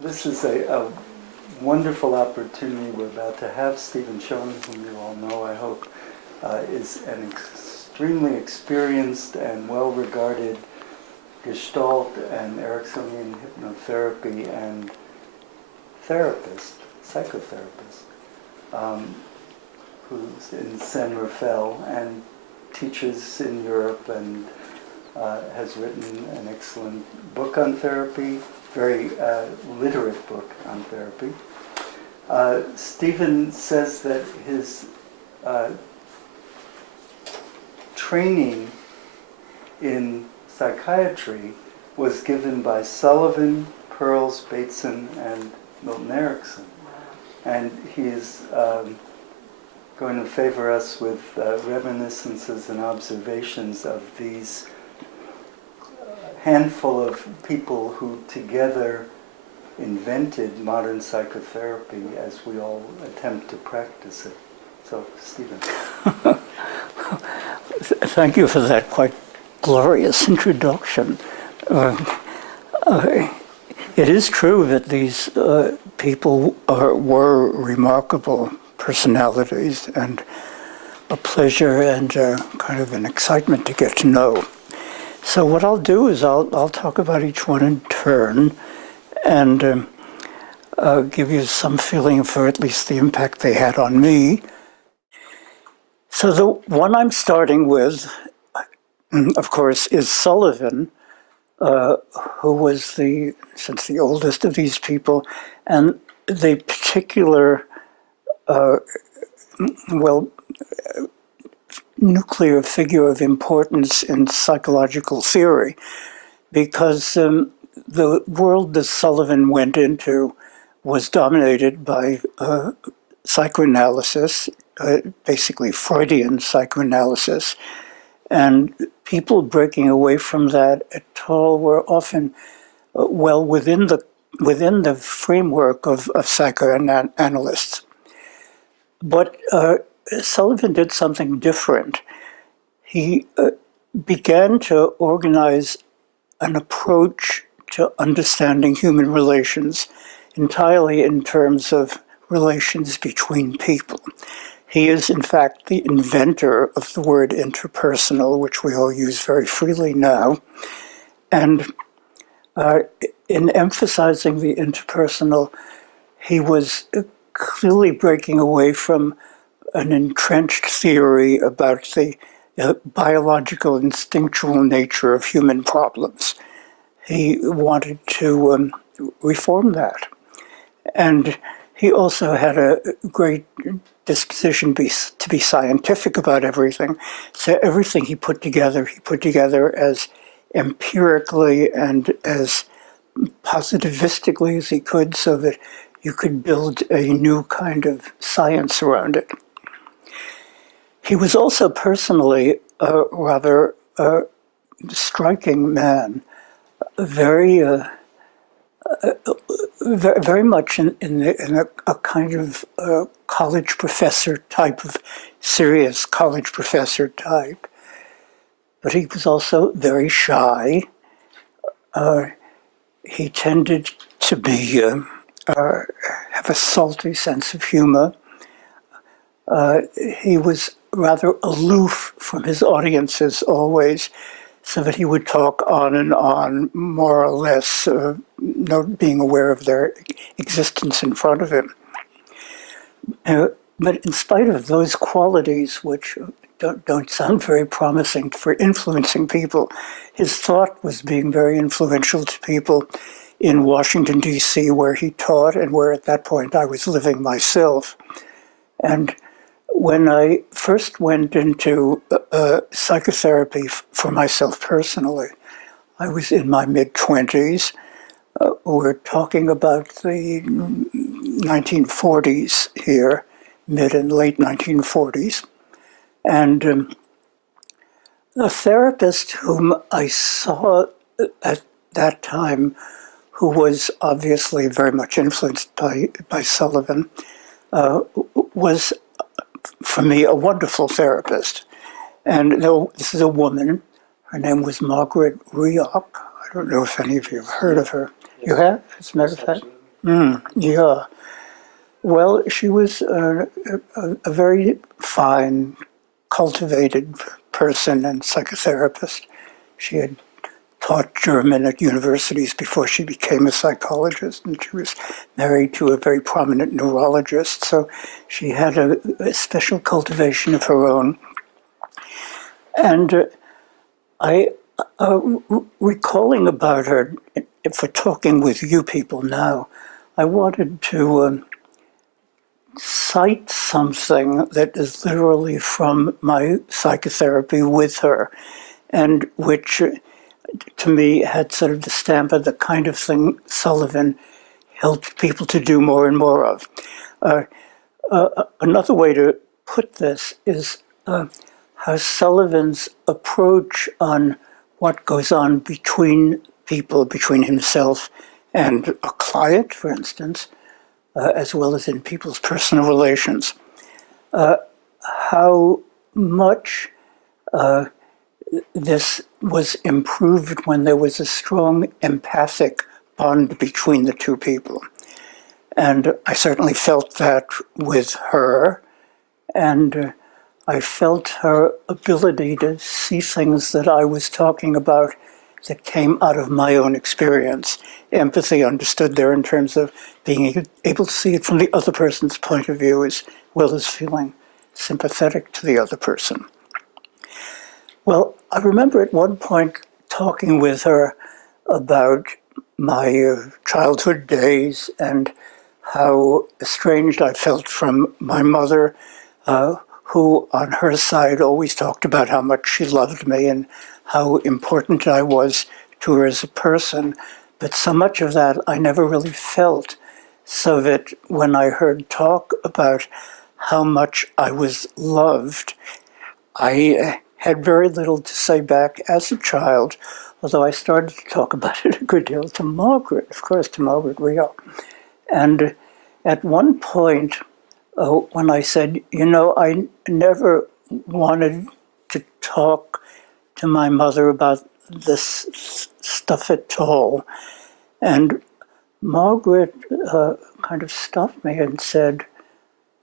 This is a wonderful opportunity we're about to have. Stephen Schoen, whom you all know, I hope, is an extremely experienced and well-regarded Gestalt and Ericksonian hypnotherapy and therapist, psychotherapist, who's in San Rafael and teaches in Europe and has written an excellent book on therapy, very literate book on therapy. Stephen says that his training in psychiatry was given by Sullivan, Perls, Bateson, and Milton Erickson. And he is going to favor us with reminiscences and observations of these handful of people who together invented modern psychotherapy as we all attempt to practice it. So, Stephen. Thank you for that quite glorious introduction. It is true that these people were remarkable personalities and a pleasure and kind of an excitement to get to know. So what I'll do is I'll talk about each one in turn and give you some feeling for at least the impact they had on me. So the one I'm starting with, of course, is Sullivan, who was since the oldest of these people, and the particular, nuclear figure of importance in psychological theory, because the world that Sullivan went into was dominated by psychoanalysis, basically Freudian psychoanalysis, and people breaking away from that at all were often within the framework of psychoanalysts. But Sullivan did something different. He began to organize an approach to understanding human relations entirely in terms of relations between people. He is, in fact, the inventor of the word interpersonal, which we all use very freely now. And in emphasizing the interpersonal, he was clearly breaking away from an entrenched theory about the biological, instinctual nature of human problems. He wanted to reform that. And he also had a great disposition to be scientific about everything. So everything he put together as empirically and as positivistically as he could, so that you could build a new kind of science around it. He was also personally a rather striking man, very much in a kind of college professor type of serious college professor type. But he was also very shy. He tended to be have a salty sense of humor. He was rather aloof from his audiences always, so that he would talk on and on, more or less, not being aware of their existence in front of him. But in spite of those qualities, which don't sound very promising for influencing people, his thought was being very influential to people in Washington, D.C., where he taught and where at that point I was living myself. And when I first went into psychotherapy for myself personally, I was in my mid-20s. We're talking about the 1940s here, mid and late 1940s. And a therapist whom I saw at that time, who was obviously very much influenced by Sullivan, was, for me, a wonderful therapist. And this is a woman. Her name was Margaret Rioch. I don't know if any of you have heard of her. You have, as a matter of fact? Yeah. Well, she was a very fine, cultivated person and psychotherapist. She had taught German at universities before she became a psychologist, and she was married to a very prominent neurologist, so she had a special cultivation of her own. And I, recalling about her, for talking with you people now, I wanted to cite something that is literally from my psychotherapy with her, and which to me had sort of the stamp of the kind of thing Sullivan helped people to do more and more of. Another way to put this is how Sullivan's approach on what goes on between people, between himself and a client, for instance, as well as in people's personal relations, how much this was improved when there was a strong empathic bond between the two people. And I certainly felt that with her, and I felt her ability to see things that I was talking about that came out of my own experience. Empathy understood there in terms of being able to see it from the other person's point of view as well as feeling sympathetic to the other person. Well, I remember at one point talking with her about my childhood days and how estranged I felt from my mother, who on her side always talked about how much she loved me and how important I was to her as a person. But so much of that I never really felt, so that when I heard talk about how much I was loved, I had very little to say back as a child, although I started to talk about it a good deal to Margaret, of course, to Margaret Rio. And at one point, when I said, I never wanted to talk to my mother about this stuff at all, and Margaret kind of stopped me and said,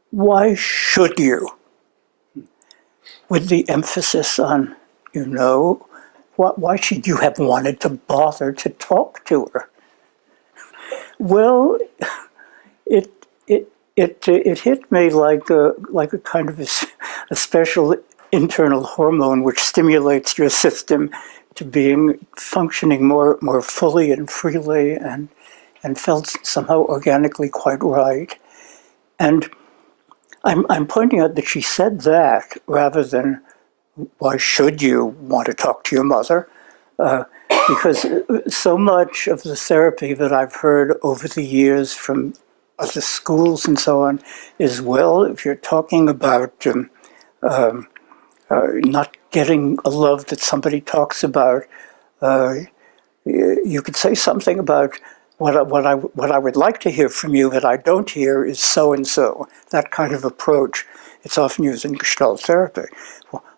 "Why should you?" With the emphasis on, why should you have wanted to bother to talk to her? Well, it hit me like a kind of a special internal hormone which stimulates your system to functioning more fully and freely, and felt somehow organically quite right. And I'm pointing out that she said that rather than, why should you want to talk to your mother? Because so much of the therapy that I've heard over the years from other schools and so on is, well, if you're talking about not getting a love that somebody talks about, you could say something about, what I would like to hear from you that I don't hear is so and so. That kind of approach. It's often used in Gestalt therapy.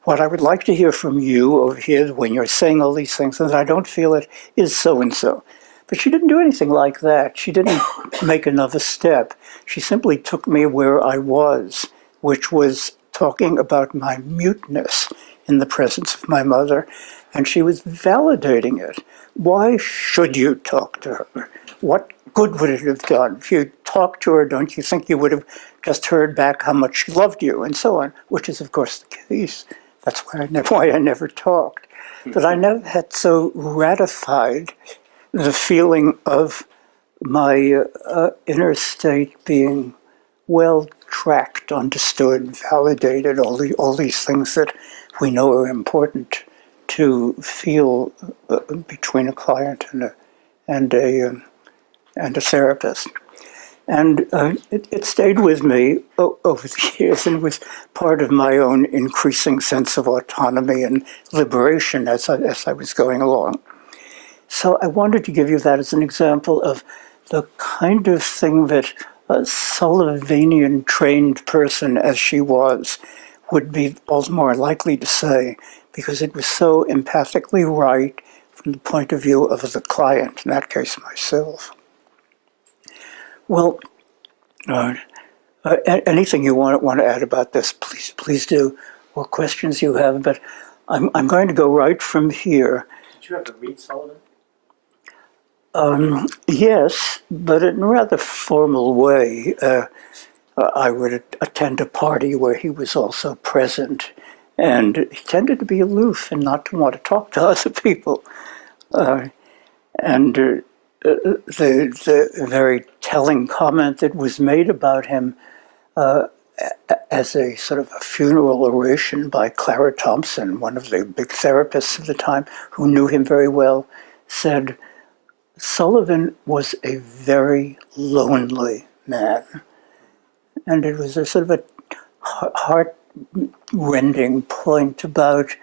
What I would like to hear from you over here when you're saying all these things and I don't feel it is so and so. But she didn't do anything like that. She didn't make another step. She simply took me where I was, which was talking about my muteness in the presence of my mother, and she was validating it. Why should you talk to her? What good would it have done? If you talked to her, don't you think you would have just heard back how much she loved you, and so on, which is, of course, the case. That's why I never talked. But I never had so ratified the feeling of my inner state being well tracked, understood, validated, all these things that we know are important to feel between a client and a therapist. And it stayed with me over the years, and was part of my own increasing sense of autonomy and liberation as I was going along. So I wanted to give you that as an example of the kind of thing that a Sullivanian trained person, as she was, would be all the more likely to say, because it was so empathically right from the point of view of the client, in that case myself. Well, anything you want to add about this, please do, or questions you have. But I'm going to go right from here. Did you ever meet Sullivan? Yes, but in a rather formal way. I would attend a party where he was also present, and he tended to be aloof and not to want to talk to other people. And the very telling comment that was made about him as a sort of a funeral oration by Clara Thompson, one of the big therapists of the time, who knew him very well, said, Sullivan was a very lonely man. And it was a sort of a heart-rending point about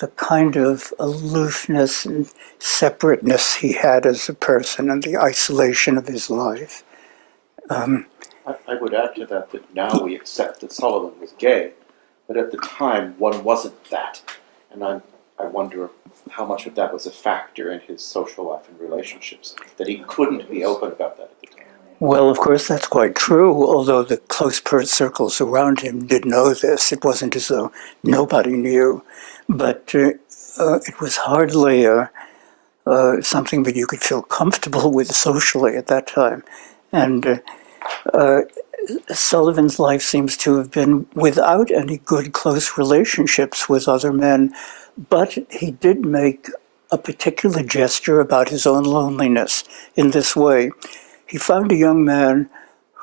the kind of aloofness and separateness he had as a person and the isolation of his life. I would add to that now we accept that Sullivan was gay, but at the time one wasn't that. And I wonder how much of that was a factor in his social life and relationships, that he couldn't be open about that at the time. Well, of course, that's quite true, although the close circles around him did know this. It wasn't as though nobody knew, but it was hardly something that you could feel comfortable with socially at that time. And Sullivan's life seems to have been without any good close relationships with other men, but he did make a particular gesture about his own loneliness in this way. He found a young man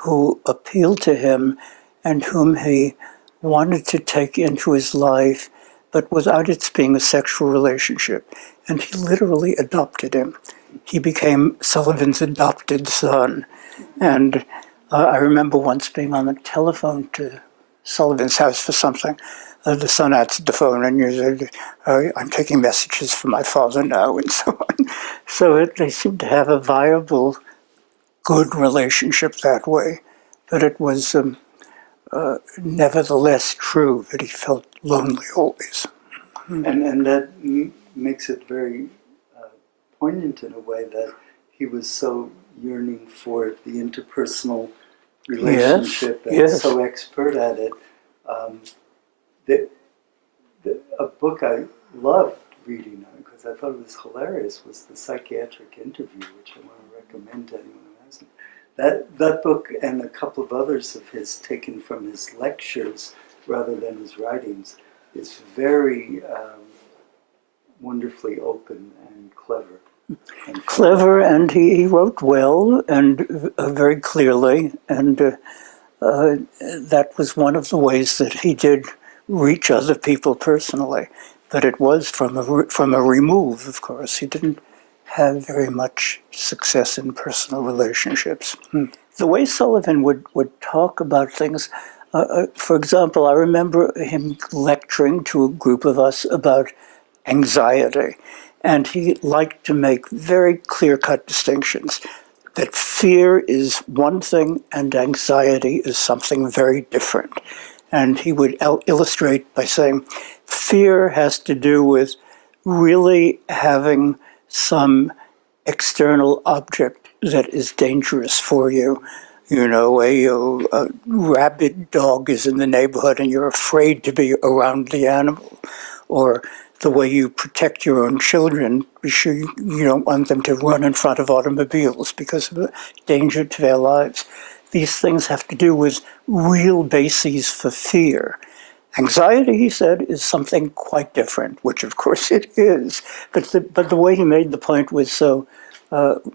who appealed to him and whom he wanted to take into his life, but without it being a sexual relationship. And he literally adopted him. He became Sullivan's adopted son. And I remember once being on the telephone to Sullivan's house for something. The son answered the phone and you said, I'm taking messages from my father now, and so on. So they seemed to have a viable, good relationship that way. But it was nevertheless true that he felt lonely always. And that makes it very poignant in a way that he was so yearning for the interpersonal relationship and so expert at it. A book I loved reading, because I thought it was hilarious, was The Psychiatric Interview, which I want to recommend to anyone who hasn't. That book and a couple of others of his taken from his lectures rather than his writings is very wonderfully open and clever. And he wrote well and very clearly, and that was one of the ways that he did reach other people personally. But it was from a remove, of course. He didn't have very much success in personal relationships. The way Sullivan would talk about things, for example, I remember him lecturing to a group of us about anxiety. And he liked to make very clear-cut distinctions, that fear is one thing and anxiety is something very different. And he would illustrate by saying, fear has to do with really having some external object that is dangerous for you. You know, a rabid dog is in the neighborhood and you're afraid to be around the animal. Or the way you protect your own children, be sure you don't want them to run in front of automobiles because of the danger to their lives. These things have to do with real bases for fear. Anxiety, he said, is something quite different, which of course it is. But the way he made the point was so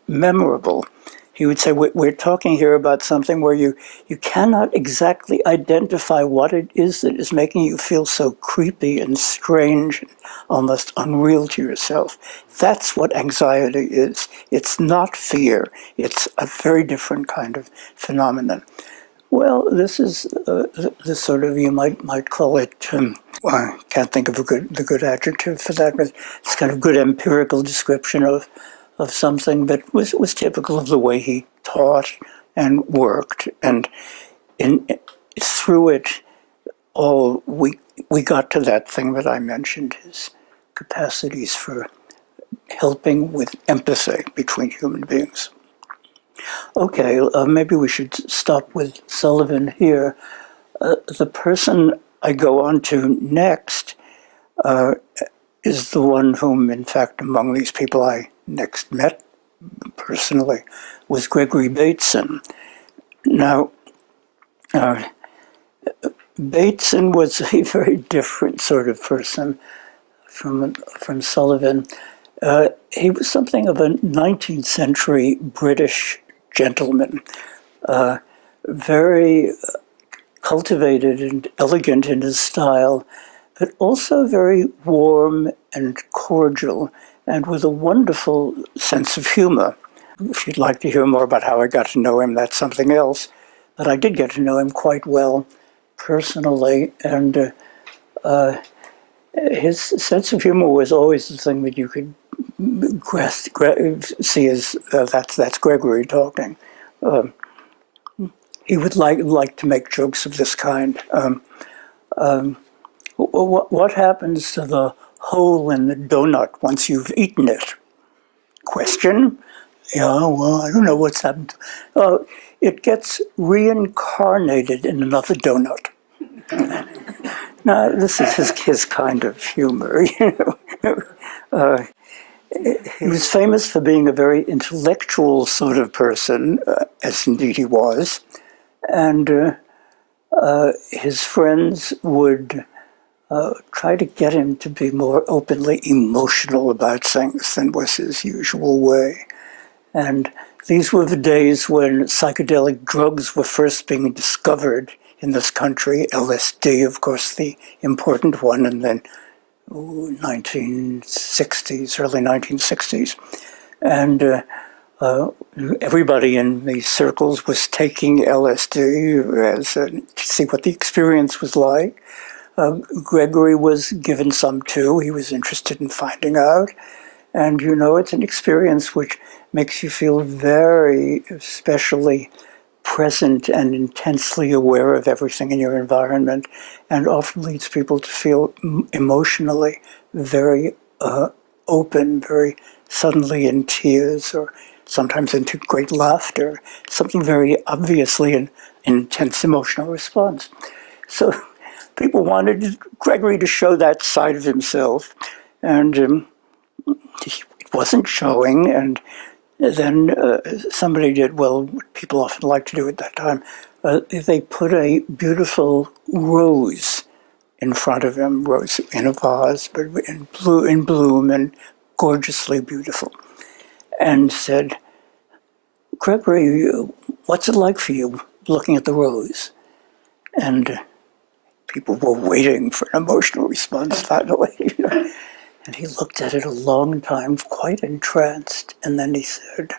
memorable. He would say, we're talking here about something where you cannot exactly identify what it is that is making you feel so creepy and strange and almost unreal to yourself. That's what anxiety is. It's not fear. It's a very different kind of phenomenon. Well, this is the sort of, you might call it, I can't think of the good adjective for that, but it's kind of good empirical description of something that was typical of the way he taught and worked. And through it all, we got to that thing that I mentioned, his capacities for helping with empathy between human beings. Okay, maybe we should stop with Sullivan here. The person I go on to next is the one whom, in fact, among these people I next met personally, was Gregory Bateson. Now, Bateson was a very different sort of person from Sullivan. He was something of a 19th century British gentleman, very cultivated and elegant in his style, but also very warm and cordial, and with a wonderful sense of humor. If you'd like to hear more about how I got to know him, that's something else. But I did get to know him quite well personally, and his sense of humor was always the thing that you could see as that's Gregory talking. He would like to make jokes of this kind. What happens to the hole in the donut once you've eaten it? Question. Yeah, well, I don't know what's happened. It gets reincarnated in another donut. Now, this is his kind of humor. He was famous for being a very intellectual sort of person, as indeed he was. And his friends would try to get him to be more openly emotional about things than was his usual way. And these were the days when psychedelic drugs were first being discovered in this country. LSD, of course, the important one, and then 1960s, early 1960s. And everybody in these circles was taking LSD to see what the experience was like. Gregory was given some too. He was interested in finding out. And it's an experience which makes you feel very especially present and intensely aware of everything in your environment, and often leads people to feel emotionally very open, very suddenly in tears, or sometimes into great laughter, something very obviously an intense emotional response. So people wanted Gregory to show that side of himself, and he wasn't showing. And then somebody did, well, what people often like to do at that time, they put a beautiful rose in front of him, rose in a vase, but in bloom and gorgeously beautiful, and said, Gregory, what's it like for you looking at the rose? And people were waiting for an emotional response finally. And he looked at it a long time, quite entranced, and then he said,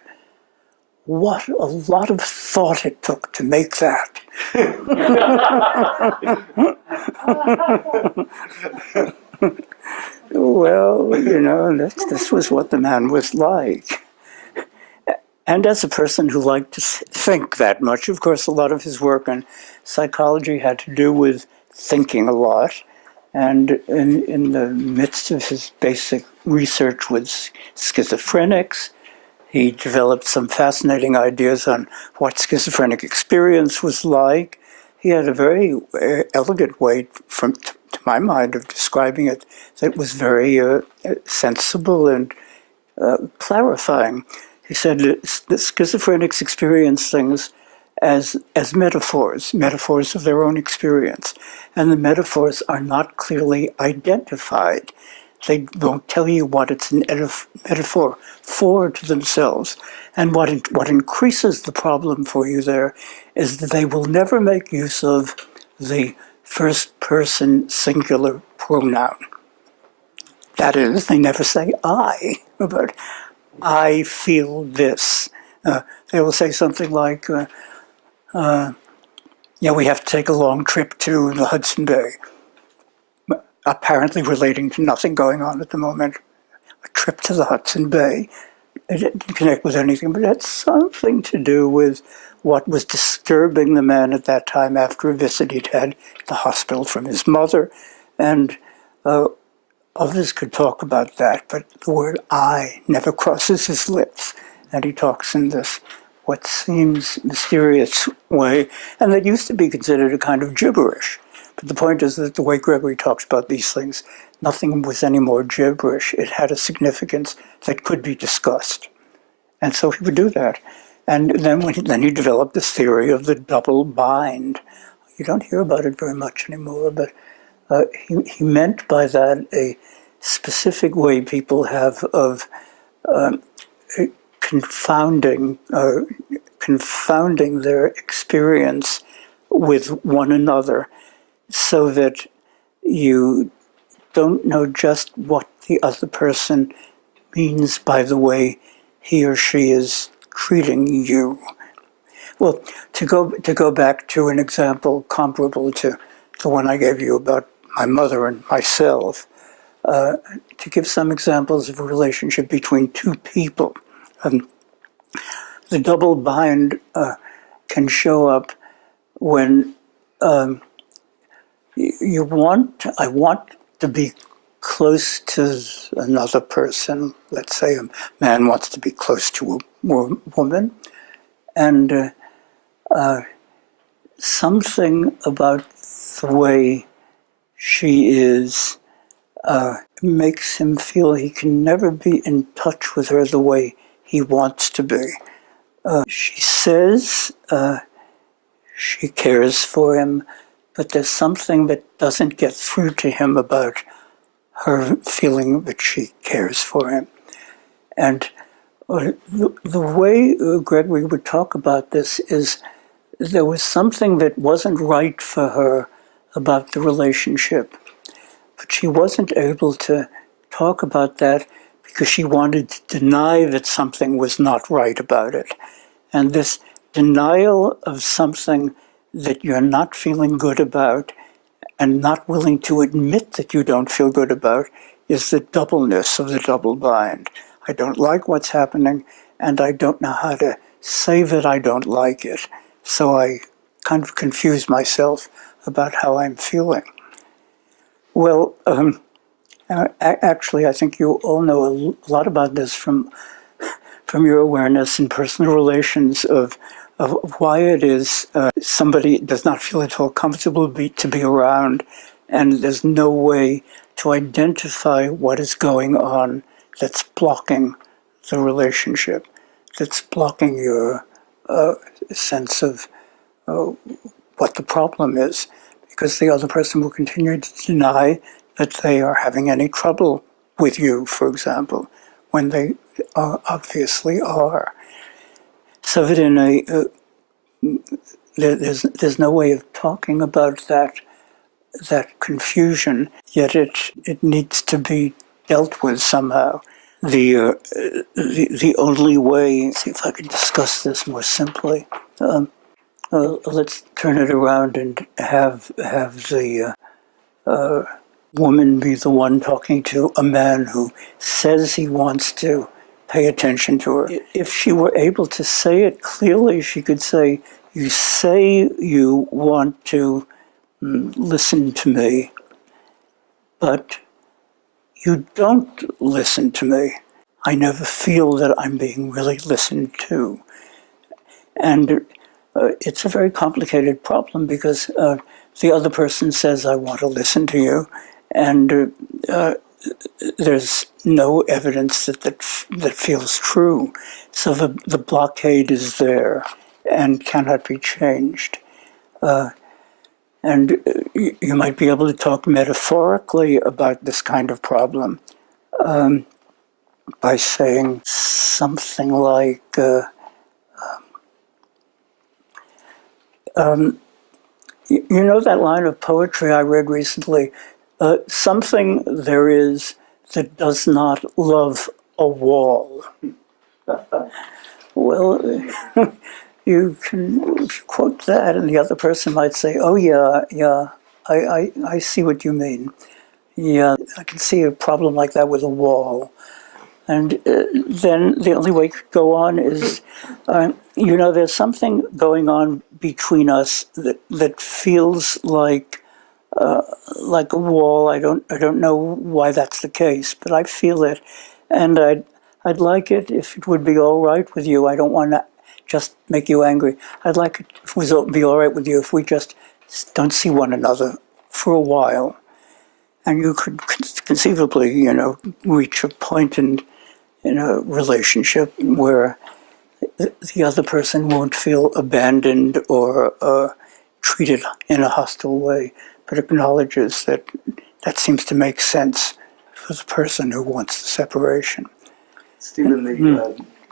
what a lot of thought it took to make that. Well, this was what the man was like. And as a person who liked to think that much, of course, a lot of his work on psychology had to do with thinking a lot. And in the midst of his basic research with schizophrenics, he developed some fascinating ideas on what schizophrenic experience was like. He had a very elegant way, to my mind, of describing it that was very sensible and clarifying. He said that the schizophrenics experience things as metaphors of their own experience. And the metaphors are not clearly identified. They won't tell you what it's an metaphor for to themselves. And what increases the problem for you there is that they will never make use of the first-person singular pronoun. That is, they never say I, but I feel this. They will say something like, we have to take a long trip to the Hudson Bay, apparently relating to nothing going on at the moment. A trip to the Hudson Bay. It didn't connect with anything, but it had something to do with what was disturbing the man at that time after a visit he'd had at the hospital from his mother. And others could talk about that, but the word I never crosses his lips. And he talks in this what seems mysterious way, and that used to be considered a kind of gibberish. But the point is that the way Gregory talks about these things, nothing was any more gibberish. It had a significance that could be discussed. And so he would do that. And then he developed this theory of the double bind. You don't hear about it very much anymore, but he meant by that a specific way people have of confounding their experience with one another, so that you don't know just what the other person means by the way he or she is treating you. Well, to go back to an example comparable to the one I gave you about my mother and myself, to give some examples of a relationship between two people. The double bind can show up when I want to be close to another person. Let's say a man wants to be close to a woman, and something about the way she is makes him feel he can never be in touch with her the way he wants to be. She says she cares for him, but there's something that doesn't get through to him about her feeling that she cares for him. And the way Gregory would talk about this is there was something that wasn't right for her about the relationship, but she wasn't able to talk about that because she wanted to deny that something was not right about it. And this denial of something that you're not feeling good about and not willing to admit that you don't feel good about is the doubleness of the double bind. I don't like what's happening, and I don't know how to say that I don't like it. So I kind of confuse myself about how I'm feeling. Well, actually, I think you all know a lot about this from your awareness in personal relations of why it is somebody does not feel at all comfortable to be around, and there's no way to identify what is going on that's blocking the relationship, that's blocking your sense of what the problem is, because the other person will continue to deny that they are having any trouble with you, for example, when they obviously are. So that there's no way of talking about that confusion, yet it needs to be dealt with somehow. The only way, see if I can discuss this more simply. Let's turn it around and have the woman be the one talking to a man who says he wants to pay attention to her. If she were able to say it clearly, she could say, "You say you want to listen to me, but you don't listen to me. I never feel that I'm being really listened to." And it's a very complicated problem because the other person says, "I want to listen to you," and there's no evidence that feels true. So the blockade is there and cannot be changed. And you might be able to talk metaphorically about this kind of problem by saying something like, you know that line of poetry I read recently, something there is that does not love a wall. Well, you can quote that and the other person might say, "Oh yeah, I see what you mean. Yeah, I can see a problem like that with a wall." And then the only way it could go on is, there's something going on between us that feels like a wall. I don't know why that's the case, but I feel it, and I'd like it if it would be all right with you. I don't want to just make you angry. I'd like it if it would be all right with you if we just don't see one another for a while. And you could conceivably, reach a point in a relationship where the other person won't feel abandoned or treated in a hostile way, but acknowledges that seems to make sense for the person who wants the separation. Stephen,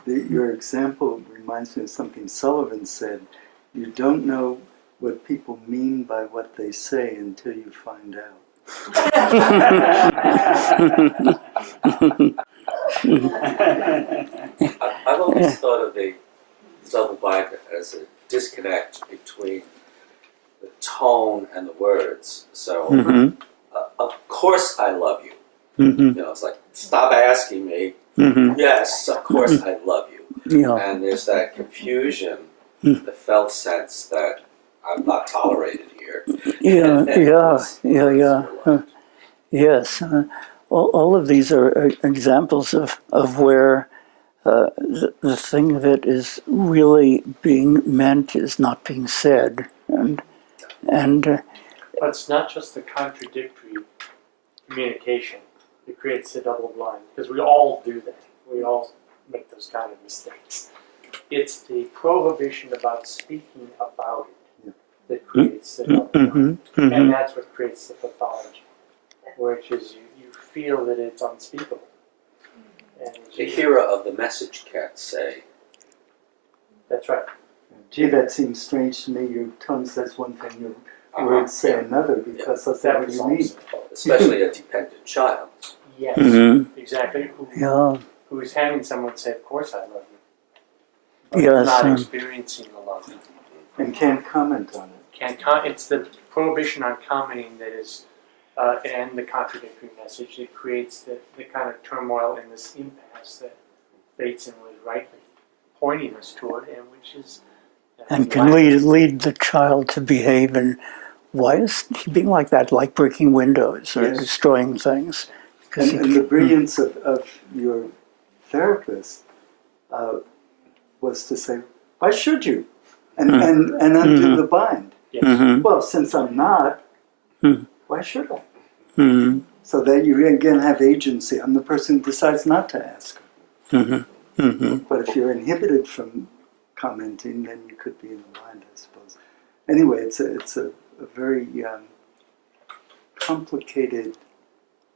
your example reminds me of something Sullivan said. You don't know what people mean by what they say until you find out. I've always thought of the double bind as a disconnect between the tone and the words. So, of course I love you. It's like, stop asking me. Yes, of course I love you. Yeah. And there's that confusion, the felt sense that I'm not tolerated here. Yes. All of these are examples of where the thing that is really being meant is not being said, and But it's not just the contradictory communication that creates the double blind, because we all do that. We all make those kind of mistakes. It's the prohibition about speaking about it that creates the double blind. And that's what creates the pathology, which is you feel that it's unspeakable. And The hero of the message can't say. that's right. Gee, that seems strange to me. Your tongue says one thing, your words say another, because that's That what you resolves mean. it. Especially a dependent child. Yes, exactly. Who is having someone say, of course I love you. But Yes, not experiencing the love. And can't comment on it. It's the prohibition on commenting that is, and the contradictory message that creates the kind of turmoil in this impasse that Bateson was rightly pointing us toward, and which is... and can lead the child to behave. And why is he being like that, like breaking windows or destroying things? And the brilliance of your therapist was to say, why should you? And undo the bind. Yes. Well, since I'm not, why should I? So that you again have agency. I'm the person who decides not to ask. But if you're inhibited from commenting, then you could be in the bind, I suppose. Anyway, it's a very complicated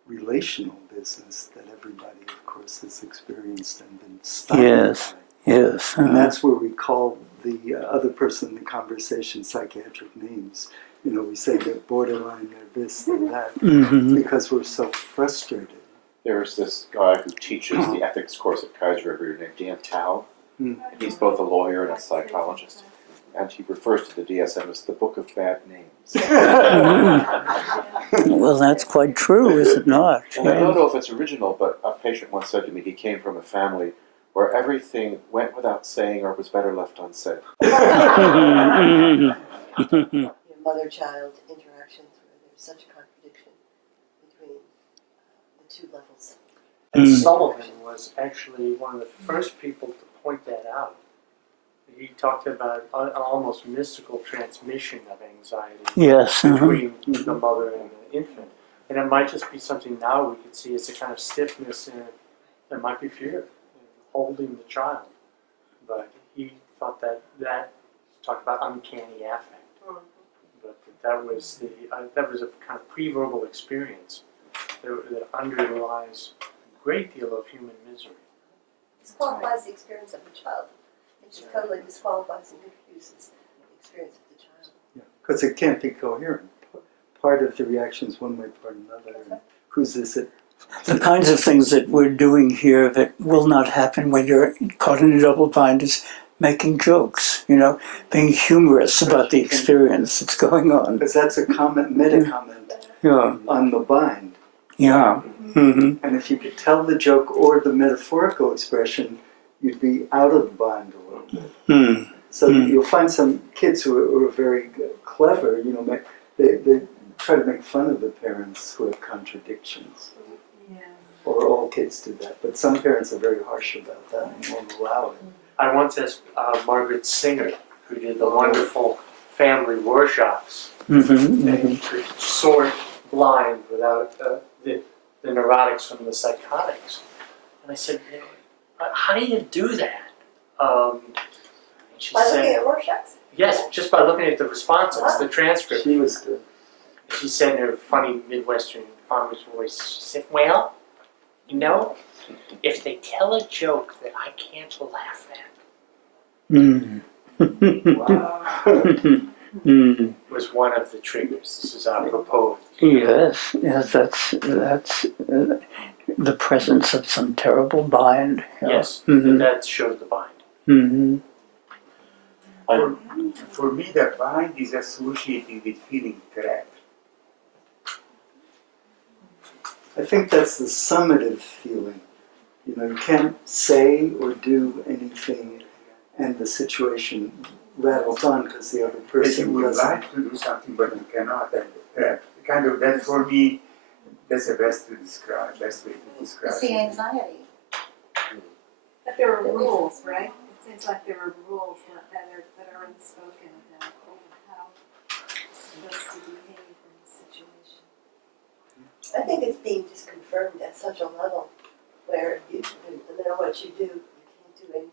relational business that everybody, of course, has experienced and been studied by. Yes. And that's where we call the other person in the conversation psychiatric names. We say they're borderline, they're this, they're that, because we're so frustrated. There's this guy who teaches the ethics course at Kaiser every year named Dan Tao. He's both a lawyer and a psychologist. And he refers to the DSM as the Book of Bad Names. Well, that's quite true, is it not? And I don't know if it's original, but a patient once said to me he came from a family where everything went without saying or was better left unsaid. Mother-child interactions where there's such a contradiction between the two levels. And Sullivan was actually one of the first people to point that out. He talked about an almost mystical transmission of anxiety between the mother and the infant. And it might just be something now we could see as a kind of stiffness, and there might be fear in holding the child. But he thought that talked about uncanny affect. But that was a kind of pre-verbal experience that underlies a great deal of human misery. Disqualifies the experience of the child. It just totally disqualifies and confuses the experience of the child. Because it can't be coherent. Part of the reaction is one way, part another. And whose is it? The kinds of things that we're doing here that will not happen when you're caught in a double bind is making jokes, being humorous about the experience that's going on. Because that's a meta-comment on the bind. And if you could tell the joke or the metaphorical expression, you'd be out of the bind a little bit. So you'll find some kids who are very clever, they try to make fun of the parents who have contradictions. Or all kids do that, but some parents are very harsh about that and won't allow it. I once asked Margaret Singer, who did the wonderful family workshops, and you could sort blind without the neurotics from the psychotics. And I said, how do you do that? And she By looking said, at workshops? yes, just by looking at the responses, the transcript. She was good. She said in her funny Midwestern farmer's voice, she said, well, you know, if they tell a joke that I can't laugh at, was one of the triggers. This is apropos. Yes, that's the presence of some terrible bind. Yes, Mhm. that showed the bind. Mm-hmm. For me, the bind is associated with feeling trapped. I think that's the summative feeling. You know, you can't say or do anything, and the situation rattles on because the other That you person would doesn't. like to do something, but you cannot. And kind of that, for me, that's the best way to describe It's the it. anxiety. But there are rules, right? It seems like there are rules that are unspoken about how supposed to behave in a situation. I think it's being just confirmed at such a level where no matter what you do, you can't do anything.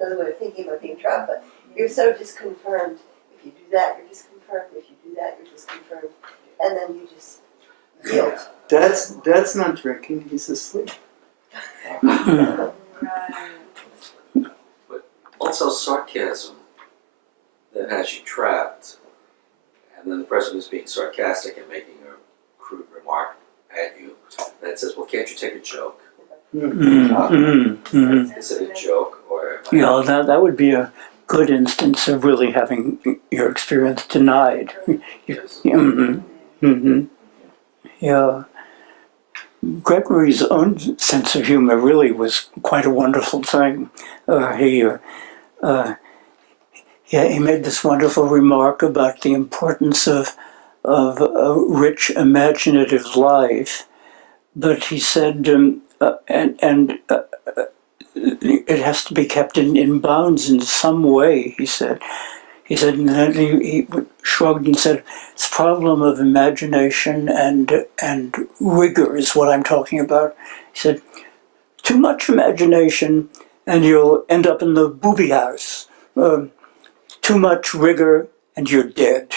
Another way of thinking about being trapped, but you're so disconfirmed. If you do that, you're disconfirmed. If you do that, you're disconfirmed. And then you just yield. Dad's not drinking, he's asleep. Right. Also sarcasm that has you trapped, and then the person who's being sarcastic and making a crude remark at you that says, well, can't you take a joke? Is it a joke or am I... Yeah, that would be a good instance of really having your experience denied. Yes. Yeah. Gregory's own sense of humor really was quite a wonderful thing. He made this wonderful remark about the importance of a rich imaginative life, but he said, it has to be kept in bounds in some way, he said. And then he shrugged and said, it's a problem of imagination and rigor is what I'm talking about. He said, too much imagination and you'll end up in the booby house. Too much rigor and you're dead.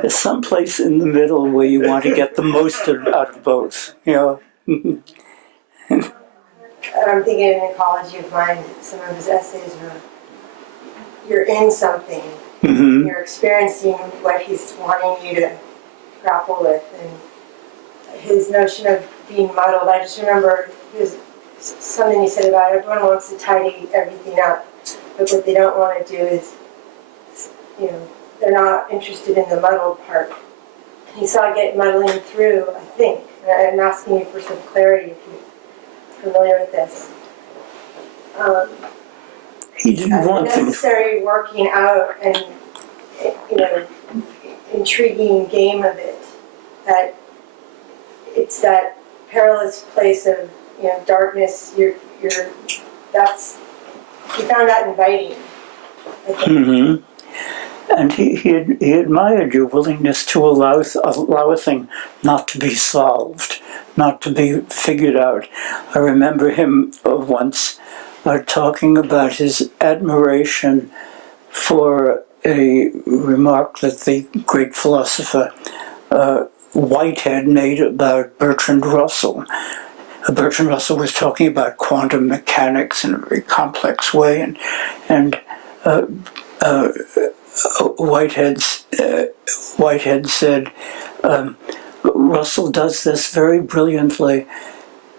There's some place in the middle where you want to get the most out of both, you know. I'm thinking in Ecology of Mind, some of his essays are, you're in something, you're experiencing what he's wanting you to grapple with, and his notion of being muddled. I just remember something he said about everyone wants to tidy everything up, but what they don't want to do is, they're not interested in the muddled part. And he saw it muddling through, I think. I'm asking you for some clarity if you're familiar with this. He didn't want the necessary working out and intriguing game of it. That it's that perilous place of darkness. He found that inviting, I think. And he admired your willingness to allow a thing not to be solved, not to be figured out. I remember him once talking about his admiration for a remark that the great philosopher Whitehead made about Bertrand Russell. Bertrand Russell was talking about quantum mechanics in a very complex way, and Whitehead said, Russell does this very brilliantly,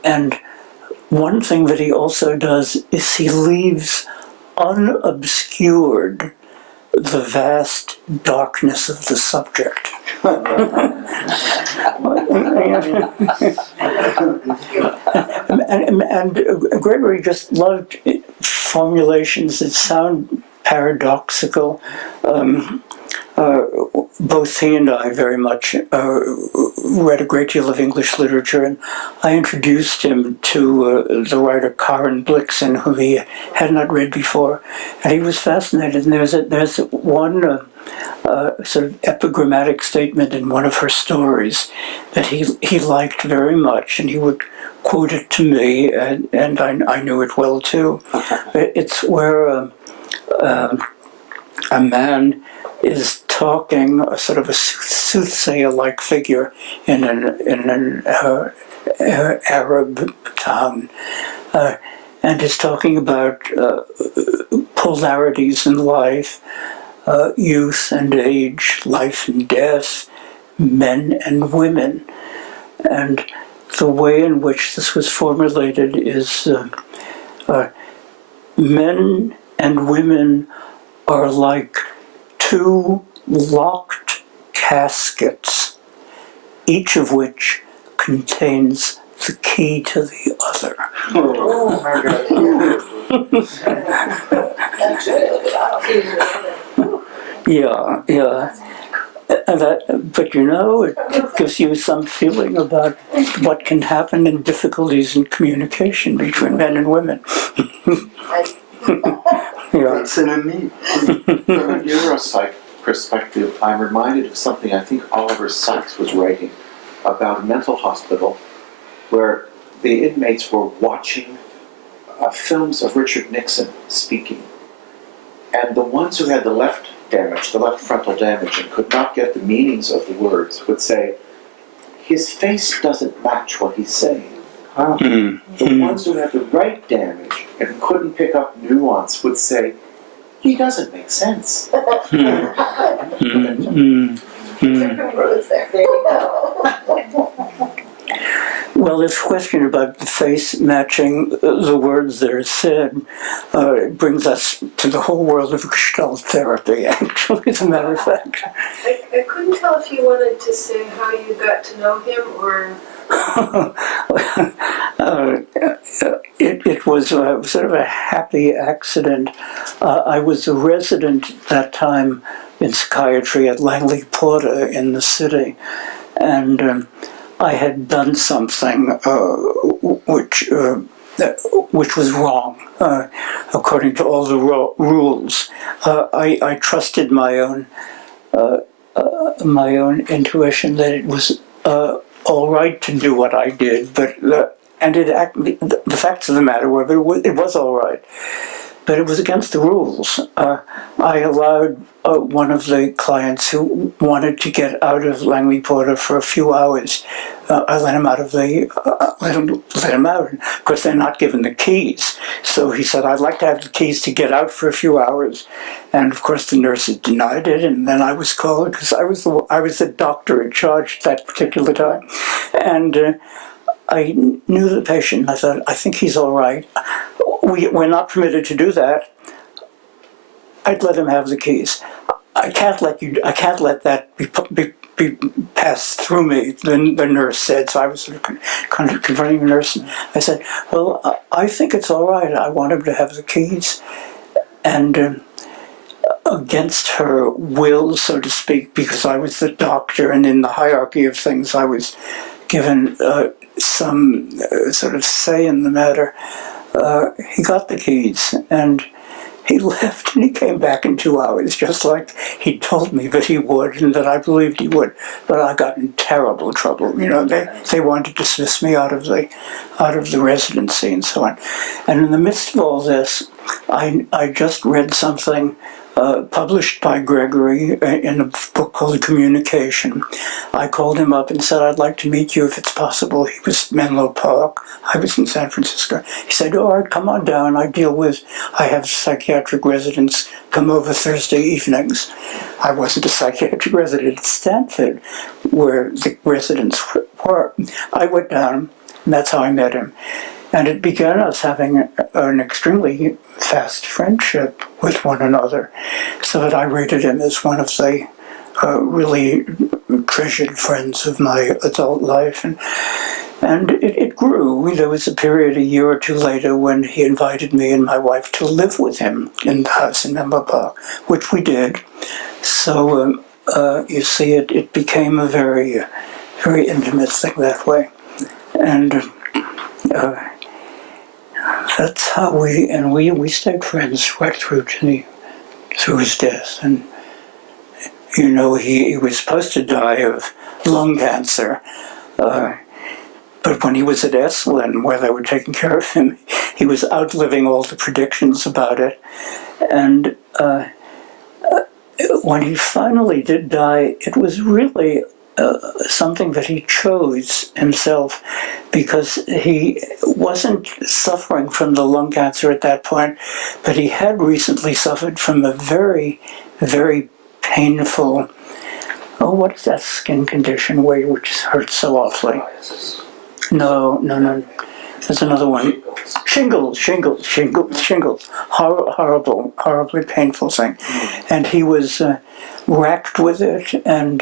and one thing that he also does is he leaves unobscured the vast darkness of the subject. and Gregory just loved formulations that sound paradoxical. Both he and I very much read a great deal of English literature, and I introduced him to the writer Karen Blixen, whom he had not read before, and he was fascinated. And there's one sort of epigrammatic statement in one of her stories that he liked very much, and he would quote it to me, and I knew it well too. It's where a man is talking, a sort of a soothsayer-like figure in an Arab town, and is talking about polarities in life, youth and age, life and death, men and women. And the way in which this was formulated is men and women are like two locked caskets, each of which contains the key to the other. Oh my God. Yeah. But you know, it gives you some feeling about what can happen in difficulties in communication between men and women. Yeah. It's in a me. From a neuropsych perspective, I'm reminded of something I think Oliver Sacks was writing about a mental hospital where the inmates were watching films of Richard Nixon speaking. And the ones who had the left frontal damage, and could not get the meanings of the words, would say, his face doesn't match what he's saying. The ones who had the right damage and couldn't pick up nuance would say, he doesn't make sense. Different roads there. There you go. Well, this question about the face matching the words that are said brings us to the whole world of Gestalt therapy, actually, as a matter of fact. I couldn't tell if you wanted to say how you got to know him or... It was sort of a happy accident. I was a resident at that time in psychiatry at Langley Porter in the city, and I had done something which was wrong, according to all the rules. I trusted my own intuition that it was all right to do what I did, but the facts of the matter were that it was all right, but it was against the rules. I allowed one of the clients who wanted to get out of Langley Porter for a few hours. I let him out of let him out. And of course, they're not given the keys. So he said, "I'd like to have the keys to get out for a few hours." And of course, the nurses denied it. And then I was called because I was the doctor in charge at that particular time, and I knew the patient. And I thought, I think he's all right. We're not permitted to do that. I'd let him have the keys. I can't let that be passed through me, the nurse said. So I was sort of confronting the nurse. And I said, well, I think it's all right. I want him to have the keys. And against her will, so to speak, because I was the doctor, and in the hierarchy of things, I was given some sort of say in the matter. He got the keys, and he left, and he came back in 2 hours, just like he told me that he would, and that I believed he would. But I got in terrible trouble. You know, they wanted to dismiss me out of the residency and so on. And in the midst of all this, I just read something published by Gregory in a book called Communication. I called him up and said, I'd like to meet you if it's possible. He was in Menlo Park. I was in San Francisco. He said, all right, come on down. I have psychiatric residents come over Thursday evenings. I wasn't a psychiatric resident at Stanford, where the residents were. I went down, and that's how I met him. And it began us having an extremely fast friendship with one another, so that I rated him as one of the really treasured friends of my adult life. And it grew. There was a period, a year or two later, when he invited me and my wife to live with him in the house in Menlo Park, which we did. So you see, it became a very, very intimate thing that way. And that's how we stayed friends right through his death. And you know, he was supposed to die of lung cancer, but when he was at Esalen, where they were taking care of him, he was outliving all the predictions about it. And when he finally did die, it was really something that he chose himself, because he wasn't suffering from the lung cancer at that point, but he had recently suffered from a very, very painful, what is that skin condition which hurts so awfully? No. There's another one. Shingles. Horribly painful thing. And he was racked with it, and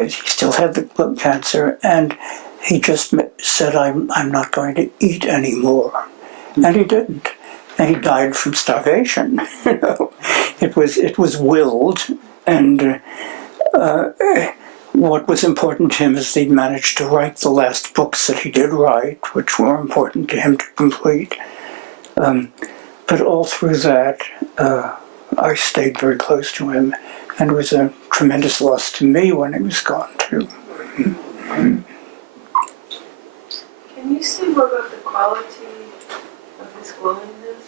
he still had the lung cancer, and he just said, I'm not going to eat anymore. And he didn't. And he died from starvation. You know, it was willed, and what was important to him is that he'd managed to write the last books that he did write, which were important to him to complete. But all through that, I stayed very close to him, and it was a tremendous loss to me when he was gone too. Can you say more about the quality of his glowiness?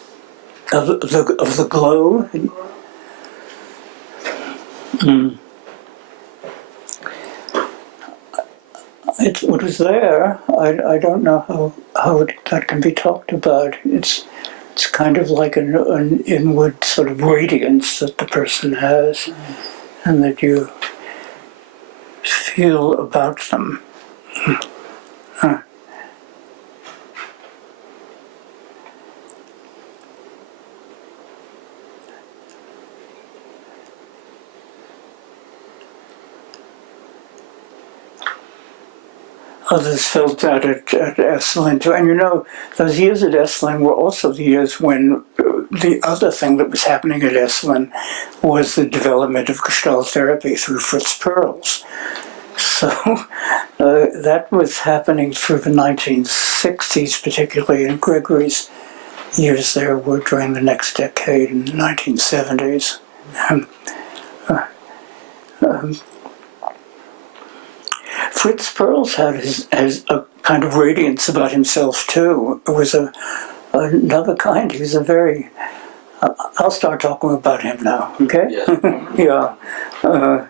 Of the glow? It was there. I don't know how that can be talked about. It's kind of like an inward sort of radiance that the person has, and that you feel about them. Others felt that at Esalen too. And you know, those years at Esalen were also the years when the other thing that was happening at Esalen was the development of Gestalt therapy through Fritz Perls. So that was happening through the 1960s, particularly, and Gregory's years there were during the next decade in the 1970s. Fritz Perls has a kind of radiance about himself too. It was another kind. He was a very... I'll start talking about him now, okay? Yeah. Yeah.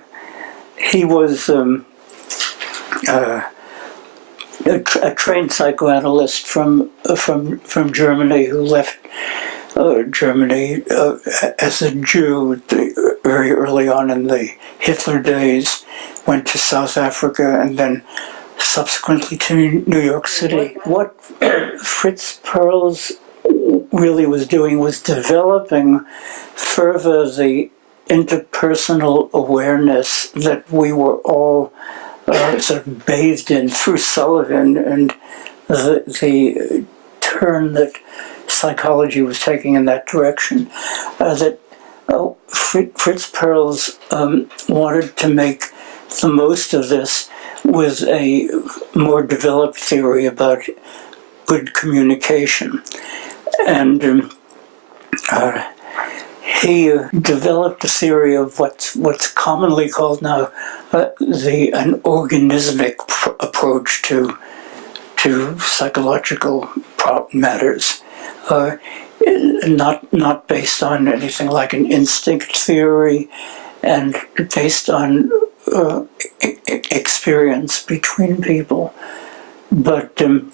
He was a trained psychoanalyst from Germany who left Germany as a Jew very early on in the Hitler days, went to South Africa, and then subsequently to New York City. What Fritz Perls really was doing was developing further the interpersonal awareness that we were all sort of bathed in through Sullivan, and the turn that psychology was taking in that direction. Fritz Perls wanted to make the most of this with a more developed theory about good communication. And he developed a theory of what's commonly called now an organismic approach to psychological matters, not based on anything like an instinct theory, and based on experience between people. But the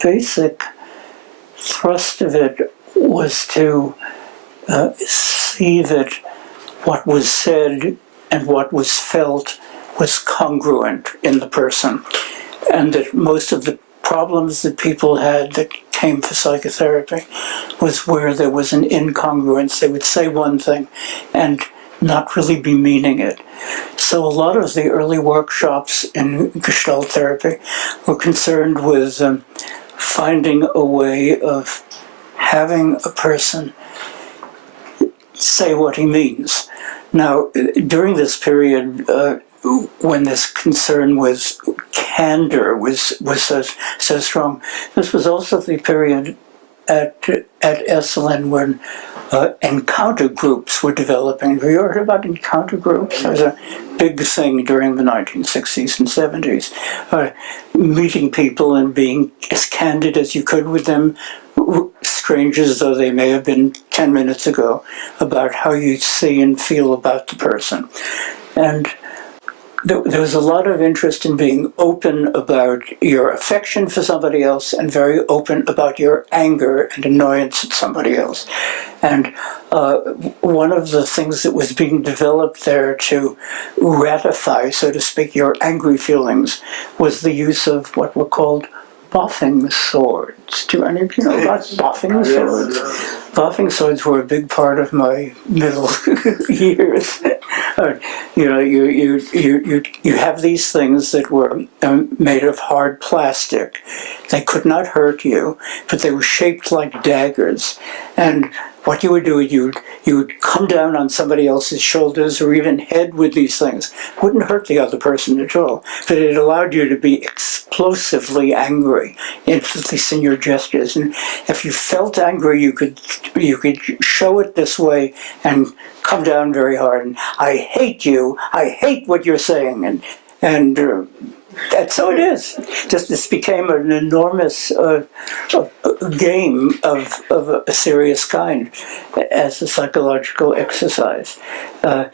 basic thrust of it was to see that what was said and what was felt was congruent in the person, and that most of the problems that people had that came for psychotherapy was where there was an incongruence. They would say one thing and not really be meaning it. So a lot of the early workshops in Gestalt therapy were concerned with finding a way of having a person say what he means. Now, during this period, when this concern with candor was so strong, this was also the period at Esalen when encounter groups were developing. Have you heard about encounter groups? It was a big thing during the 1960s and 70s. Meeting people and being as candid as you could with them, strangers though they may have been 10 minutes ago, about how you see and feel about the person. And there was a lot of interest in being open about your affection for somebody else and very open about your anger and annoyance at somebody else. And one of the things that was being developed there to ratify, so to speak, your angry feelings was the use of what were called boffing swords. Do any of you know about boffing swords? Boffing swords were a big part of my middle years. You have these things that were made of hard plastic. They could not hurt you, but they were shaped like daggers. And what you would do, you would come down on somebody else's shoulders or even head with these things. It wouldn't hurt the other person at all, but it allowed you to be explosively angry, at least in your gestures. And if you felt angry, you could show it this way and come down very hard. And I hate you. I hate what you're saying. And that's so it is. Just this became an enormous game of a serious kind as a psychological exercise. The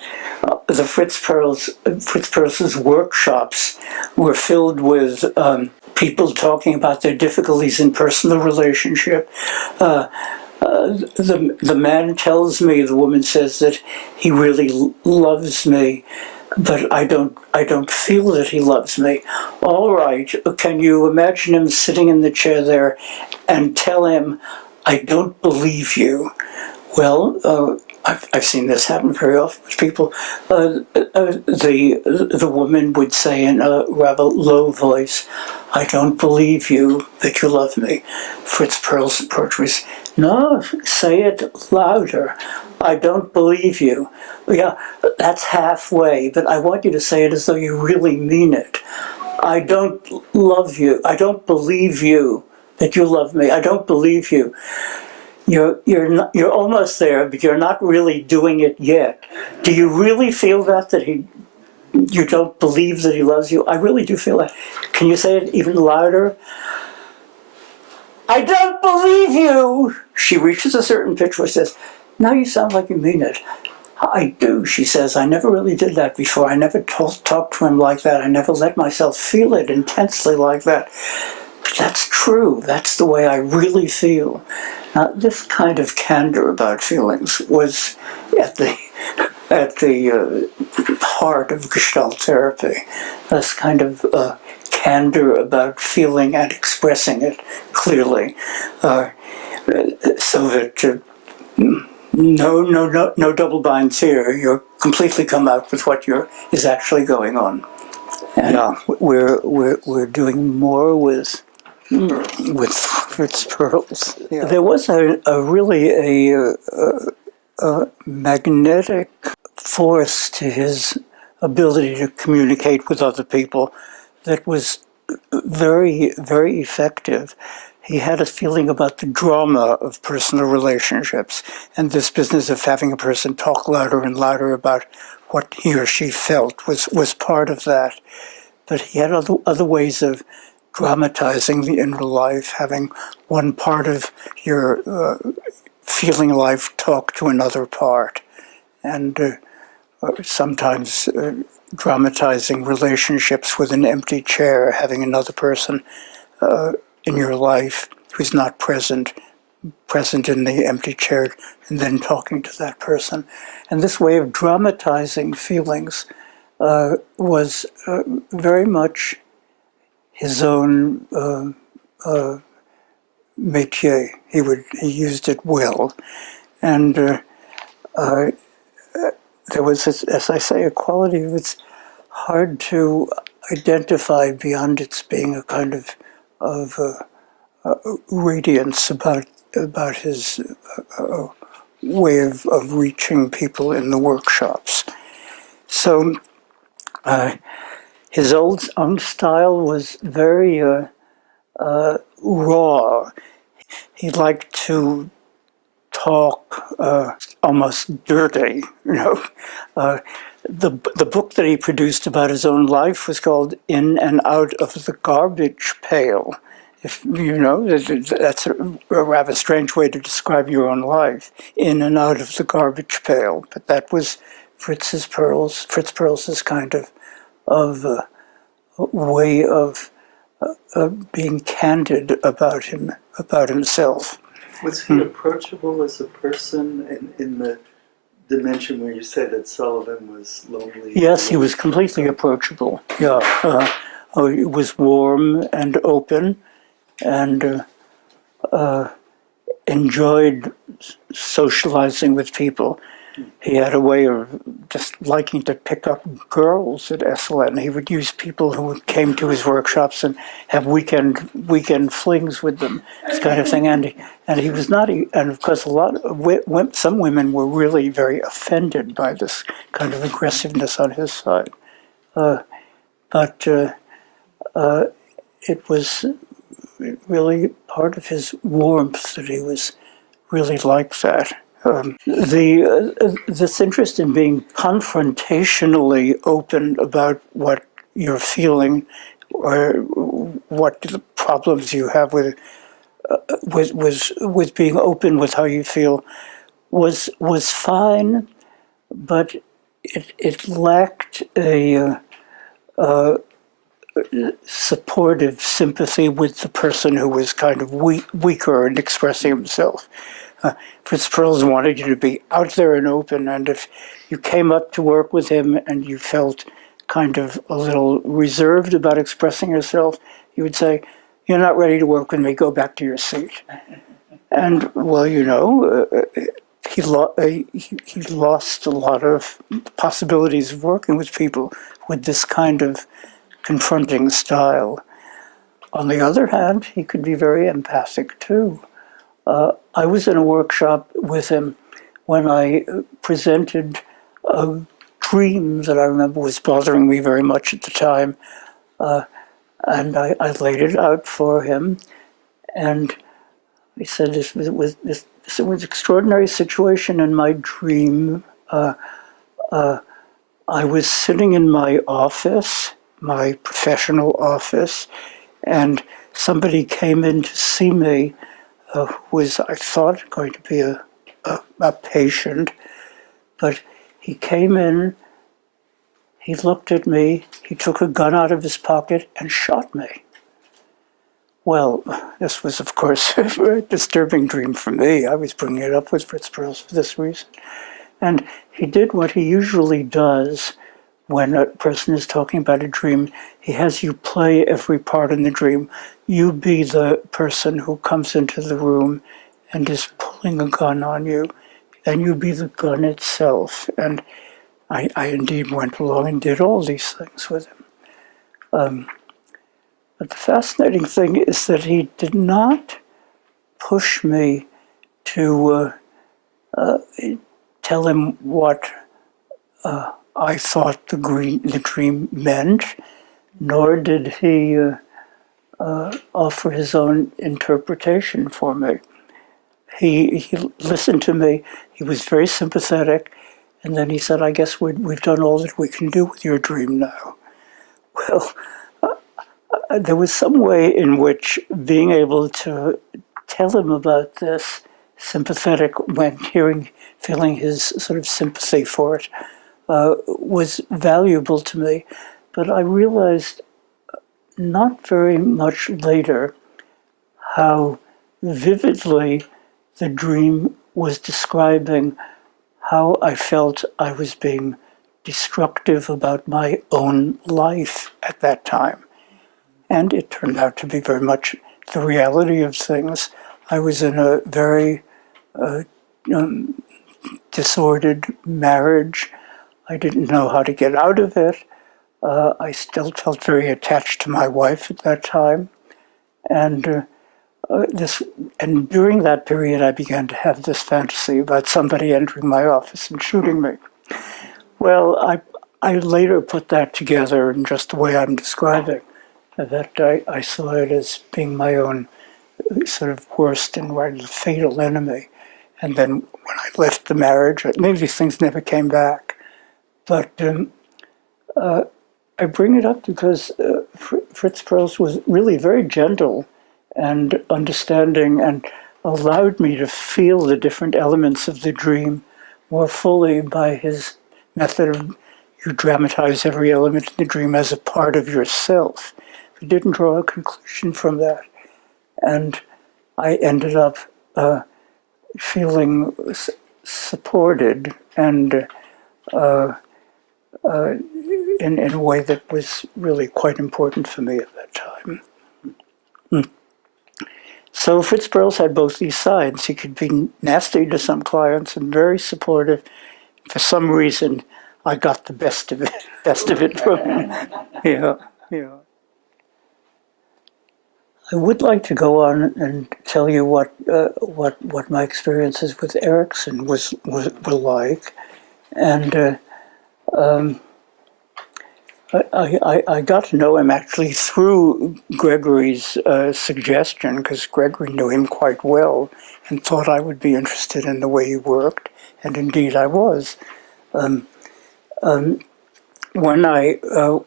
Fritz Perls' workshops were filled with people talking about their difficulties in personal relationship. The man tells me, the woman says that he really loves me, but I don't feel that he loves me. All right, can you imagine him sitting in the chair there and tell him, I don't believe you? Well, I've seen this happen very often with people. The woman would say in a rather low voice, I don't believe you that you love me. Fritz Perls' approach was, no, say it louder. I don't believe you. Yeah, that's halfway, but I want you to say it as though you really mean it. I don't love you. I don't believe you that you love me. I don't believe you. You're almost there, but you're not really doing it yet. Do you really feel that you don't believe that he loves you? I really do feel that. Can you say it even louder? I don't believe you. She reaches a certain pitch where she says, now you sound like you mean it. I do, she says. I never really did that before. I never talked to him like that. I never let myself feel it intensely like that. But that's true. That's the way I really feel. Now, this kind of candor about feelings was at the heart of Gestalt therapy. This kind of candor about feeling and expressing it clearly, so that no double binds here. You're completely come out with what is actually going on. And we're doing more with Fritz Perls. Yeah. There was a really a magnetic force to his ability to communicate with other people that was very, very effective. He had a feeling about the drama of personal relationships, and this business of having a person talk louder and louder about what he or she felt was part of that. But he had other ways of dramatizing the inner life, having one part of your feeling life talk to another part, and sometimes dramatizing relationships with an empty chair, having another person in your life who's not present in the empty chair, and then talking to that person. And this way of dramatizing feelings was very much his own métier. He used it well. And there was, as I say, a quality of it's hard to identify beyond its being a kind of radiance about his way of reaching people in the workshops. So his own style was very raw. He liked to talk almost dirty, you know. The book that he produced about his own life was called In and Out of the Garbage Pail. If you know, that's a rather strange way to describe your own life, in and out of the garbage pail. But that was Fritz Perls' kind of way of being candid about himself. Was he approachable as a person in the dimension where you say that Sullivan was lonely? Yes, he was completely approachable. Yeah, he was warm and open, and enjoyed socializing with people. He had a way of just liking to pick up girls at SLN. He would use people who came to his workshops and have weekend flings with them, this kind of thing. And he was not, and of course, some women were really very offended by this kind of aggressiveness on his side. But it was really part of his warmth that he was really like that. This interest in being confrontationally open about what you're feeling or what the problems you have with being open with how you feel was fine, but it lacked a supportive sympathy with the person who was kind of weaker in expressing himself. Fritz Perls wanted you to be out there and open, and if you came up to work with him and you felt kind of a little reserved about expressing yourself, he would say, "You're not ready to work with me, go back to your seat." And, well, you know, he lost a lot of possibilities of working with people with this kind of confronting style. On the other hand, he could be very empathic too. I was in a workshop with him when I presented a dream that I remember was bothering me very much at the time, and I laid it out for him, and he said this was an extraordinary situation in my dream. I was sitting in my office, my professional office, and somebody came in to see me who was, I thought, going to be a patient, but he came in, he looked at me, he took a gun out of his pocket and shot me. Well, this was, of course, a very disturbing dream for me. I was bringing it up with Fritz Perls for this reason. And he did what he usually does when a person is talking about a dream. He has you play every part in the dream. You be the person who comes into the room and is pulling a gun on you, and you be the gun itself. And I indeed went along and did all these things with him. But the fascinating thing is that he did not push me to tell him what I thought the dream meant, nor did he offer his own interpretation for me. He listened to me, he was very sympathetic, and then he said, "I guess we've done all that we can do with your dream now." Well, there was some way in which being able to tell him about this, sympathetic when feeling his sort of sympathy for it, was valuable to me. But I realized not very much later how vividly the dream was describing how I felt I was being destructive about my own life at that time. And it turned out to be very much the reality of things. I was in a very disordered marriage. I didn't know how to get out of it. I still felt very attached to my wife at that time. And and during that period, I began to have this fantasy about somebody entering my office and shooting me. Well, I later put that together in just the way I'm describing, that I saw it as being my own sort of worst and fatal enemy. And then when I left the marriage, maybe these things never came back. But I bring it up because Fritz Perls was really very gentle and understanding and allowed me to feel the different elements of the dream more fully by his method of you dramatize every element in the dream as a part of yourself. He didn't draw a conclusion from that. And I ended up feeling supported and in a way that was really quite important for me at that time. So Fritz Perls had both these sides. He could be nasty to some clients and very supportive. For some reason, I got the best of it from him. Yeah. I would like to go on and tell you what my experiences with Erickson were like, and I got to know him actually through Gregory's suggestion, because Gregory knew him quite well and thought I would be interested in the way he worked, and indeed I was. When I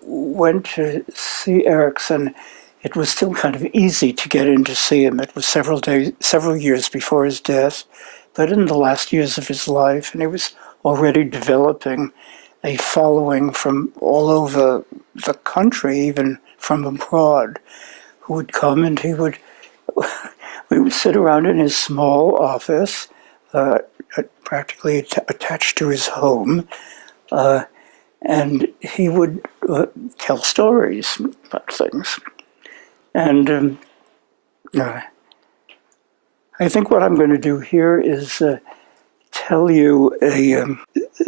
went to see Erickson, it was still kind of easy to get in to see him. It was several years before his death, but in the last years of his life, and he was already developing a following from all over the country, even from abroad, who would come and we would sit around in his small office, practically attached to his home, and he would tell stories about things. And I think what I'm going to do here is tell you a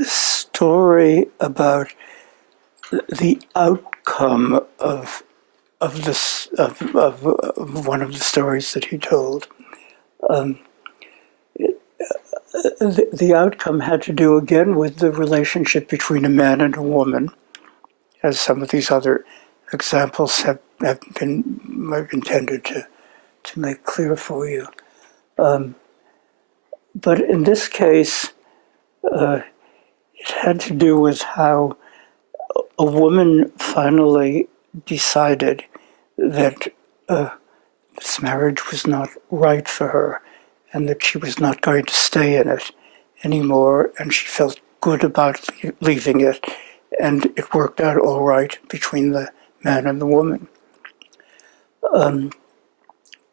story about the outcome of one of the stories that he told. The outcome had to do again with the relationship between a man and a woman, as some of these other examples have been intended to make clear for you. But in this case, it had to do with how a woman finally decided that this marriage was not right for her and that she was not going to stay in it anymore, and she felt good about leaving it, and it worked out all right between the man and the woman.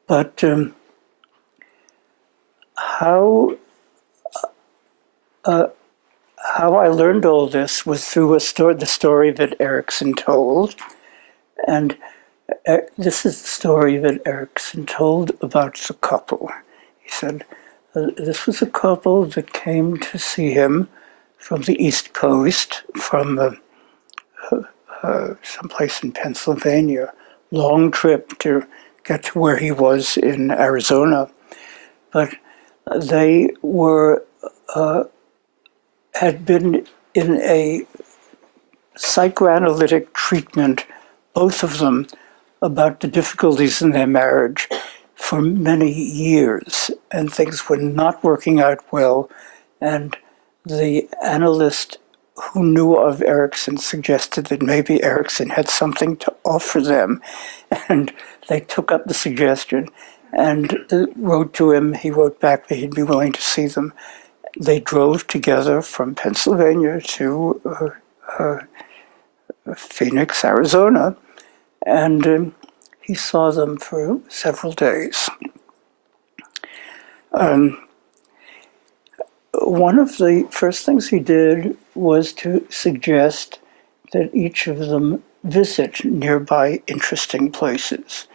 But how I learned all this was through the story that Erickson told, and this is the story that Erickson told about the couple. He said, this was a couple that came to see him from the East Coast, from someplace in Pennsylvania. Long trip to get to where he was in Arizona. But they had been in a psychoanalytic treatment, both of them, about the difficulties in their marriage for many years, and things were not working out well, and the analyst who knew of Erickson suggested that maybe Erickson had something to offer them, and they took up the suggestion and wrote to him. He wrote back that he'd be willing to see them. They drove together from Pennsylvania to Phoenix, Arizona, and he saw them for several days. One of the first things he did was to suggest that each of them visit nearby interesting places.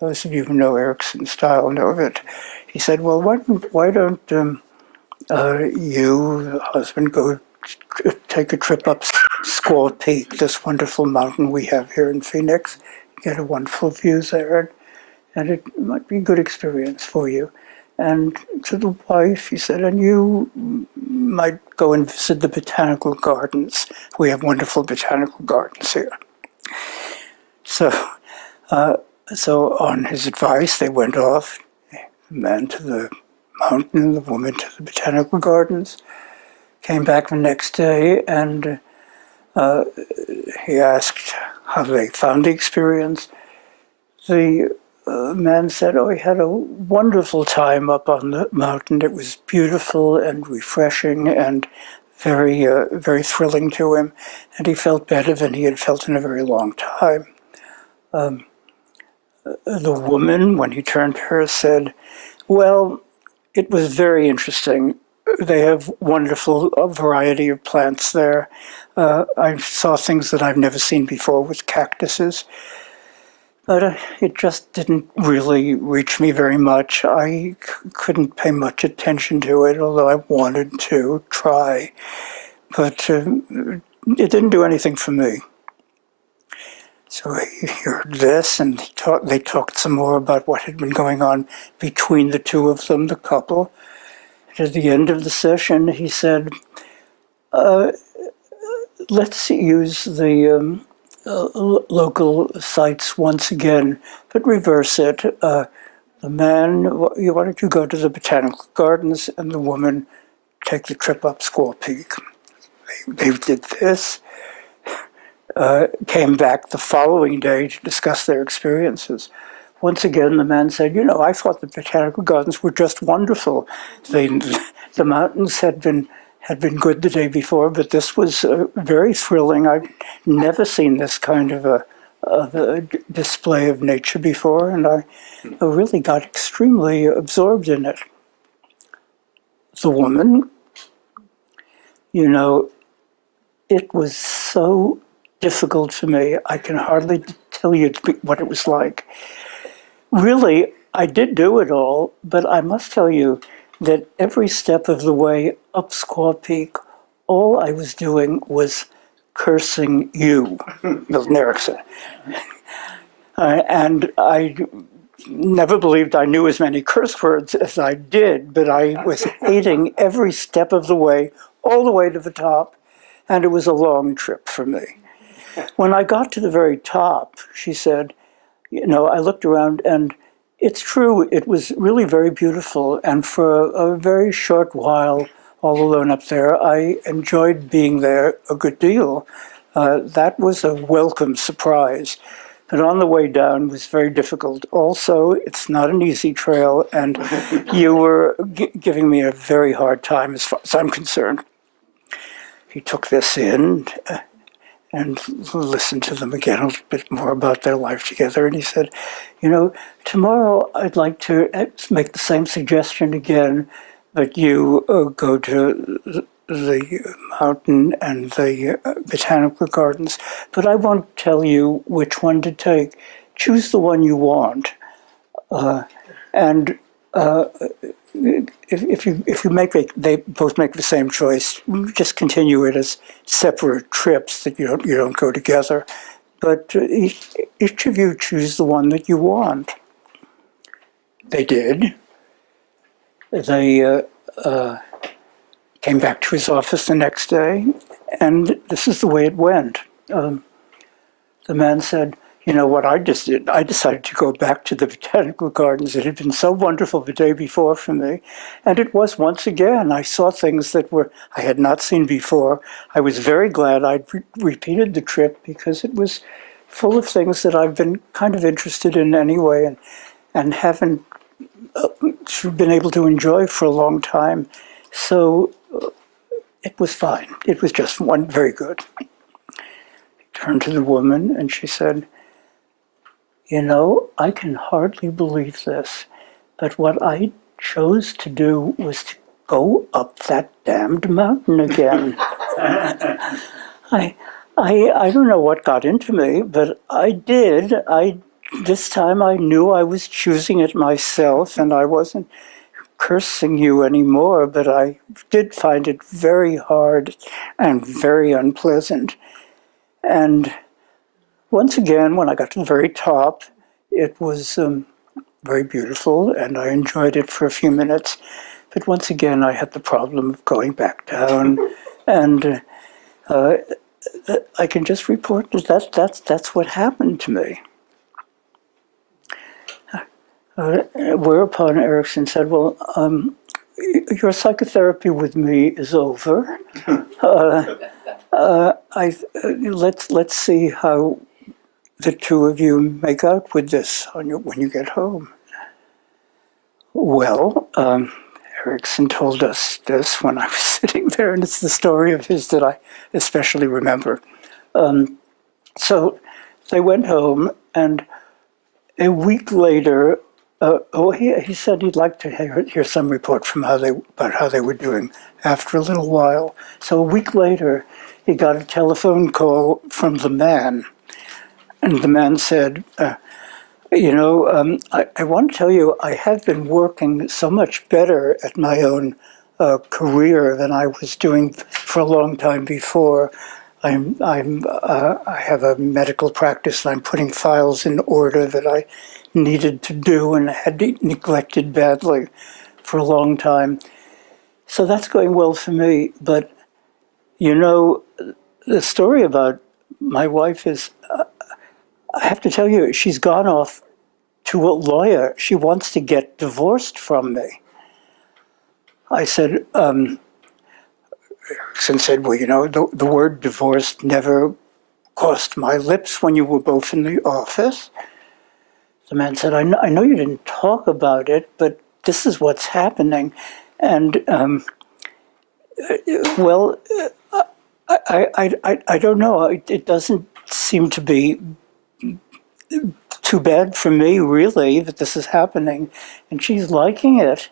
Those of you who know Erickson's style know that. He said, well, why don't you, the husband, go take a trip up Squaw Peak, this wonderful mountain we have here in Phoenix, get a wonderful view there, and it might be a good experience for you. And to the wife, he said, and you might go and visit the botanical gardens. We have wonderful botanical gardens here. So on his advice, they went off, the man to the mountain, the woman to the botanical gardens, came back the next day, and he asked how they found the experience. The man said, oh, he had a wonderful time up on the mountain. It was beautiful and refreshing and very, very thrilling to him, and he felt better than he had felt in a very long time. The woman, when he turned to her, said, well, it was very interesting. They have wonderful variety of plants there. I saw things that I've never seen before with cactuses. But it just didn't really reach me very much. I couldn't pay much attention to it, although I wanted to try. But it didn't do anything for me. So he heard this, and they talked some more about what had been going on between the two of them, the couple. And at the end of the session, he said, let's use the local sites once again, but reverse it. The man, why don't you go to the botanical gardens, and the woman take the trip up Squaw Peak. They did this, came back the following day to discuss their experiences. Once again, the man said, I thought the botanical gardens were just wonderful. The mountains had been good the day before, but this was very thrilling. I've never seen this kind of a display of nature before, and I really got extremely absorbed in it. The woman, it was so difficult for me. I can hardly tell you what it was like. Really, I did do it all, but I must tell you that every step of the way up Squaw Peak, all I was doing was cursing you, Milton Erickson. And I never believed I knew as many curse words as I did, but I was hating every step of the way, all the way to the top, and it was a long trip for me. When I got to the very top, she said, I looked around, and it's true, it was really very beautiful, and for a very short while, all alone up there, I enjoyed being there a good deal. That was a welcome surprise. But on the way down was very difficult. Also, it's not an easy trail, and you were giving me a very hard time as far as I'm concerned. He took this in and listened to them again a little bit more about their life together. And he said, tomorrow I'd like to make the same suggestion again, that you go to the mountain and the botanical gardens, but I won't tell you which one to take. Choose the one you want. If you they both make the same choice, just continue it as separate trips that you don't go together. But each of you choose the one that you want. They did. They came back to his office the next day, and this is the way it went. The man said, what I just did, I decided to go back to the botanical gardens. It had been so wonderful the day before for me. And it was once again. I saw things that I had not seen before. I was very glad I'd repeated the trip, because it was full of things that I've been kind of interested in anyway, and haven't been able to enjoy for a long time. So it was fine. It was just very good. He turned to the woman and she said, I can hardly believe this, but what I chose to do was to go up that damned mountain again. I don't know what got into me, but I did. This time I knew I was choosing it myself, and I wasn't cursing you anymore, but I did find it very hard and very unpleasant. And once again, when I got to the very top, it was very beautiful, and I enjoyed it for a few minutes. But once again, I had the problem of going back down, and I can just report that that's what happened to me. Whereupon Erickson said, "Well, your psychotherapy with me is over. Let's see how the two of you make out with this when you get home." Well, Erickson told us this when I was sitting there, and it's the story of his that I especially remember. So they went home, and a week later, he said he'd like to hear some report from about how they were doing after a little while. So a week later, he got a telephone call from the man, and the man said, I want to tell you, I have been working so much better at my own career than I was doing for a long time before. I have a medical practice, and I'm putting files in order that I needed to do and had neglected badly for a long time. So that's going well for me. But, the story about my wife is, I have to tell you, she's gone off to a lawyer. She wants to get divorced from me. I said, Erickson said, well, the word divorce never crossed my lips when you were both in the office. The man said, I know you didn't talk about it, but this is what's happening. And, I don't know. It doesn't seem to be too bad for me, really, that this is happening. And she's liking it.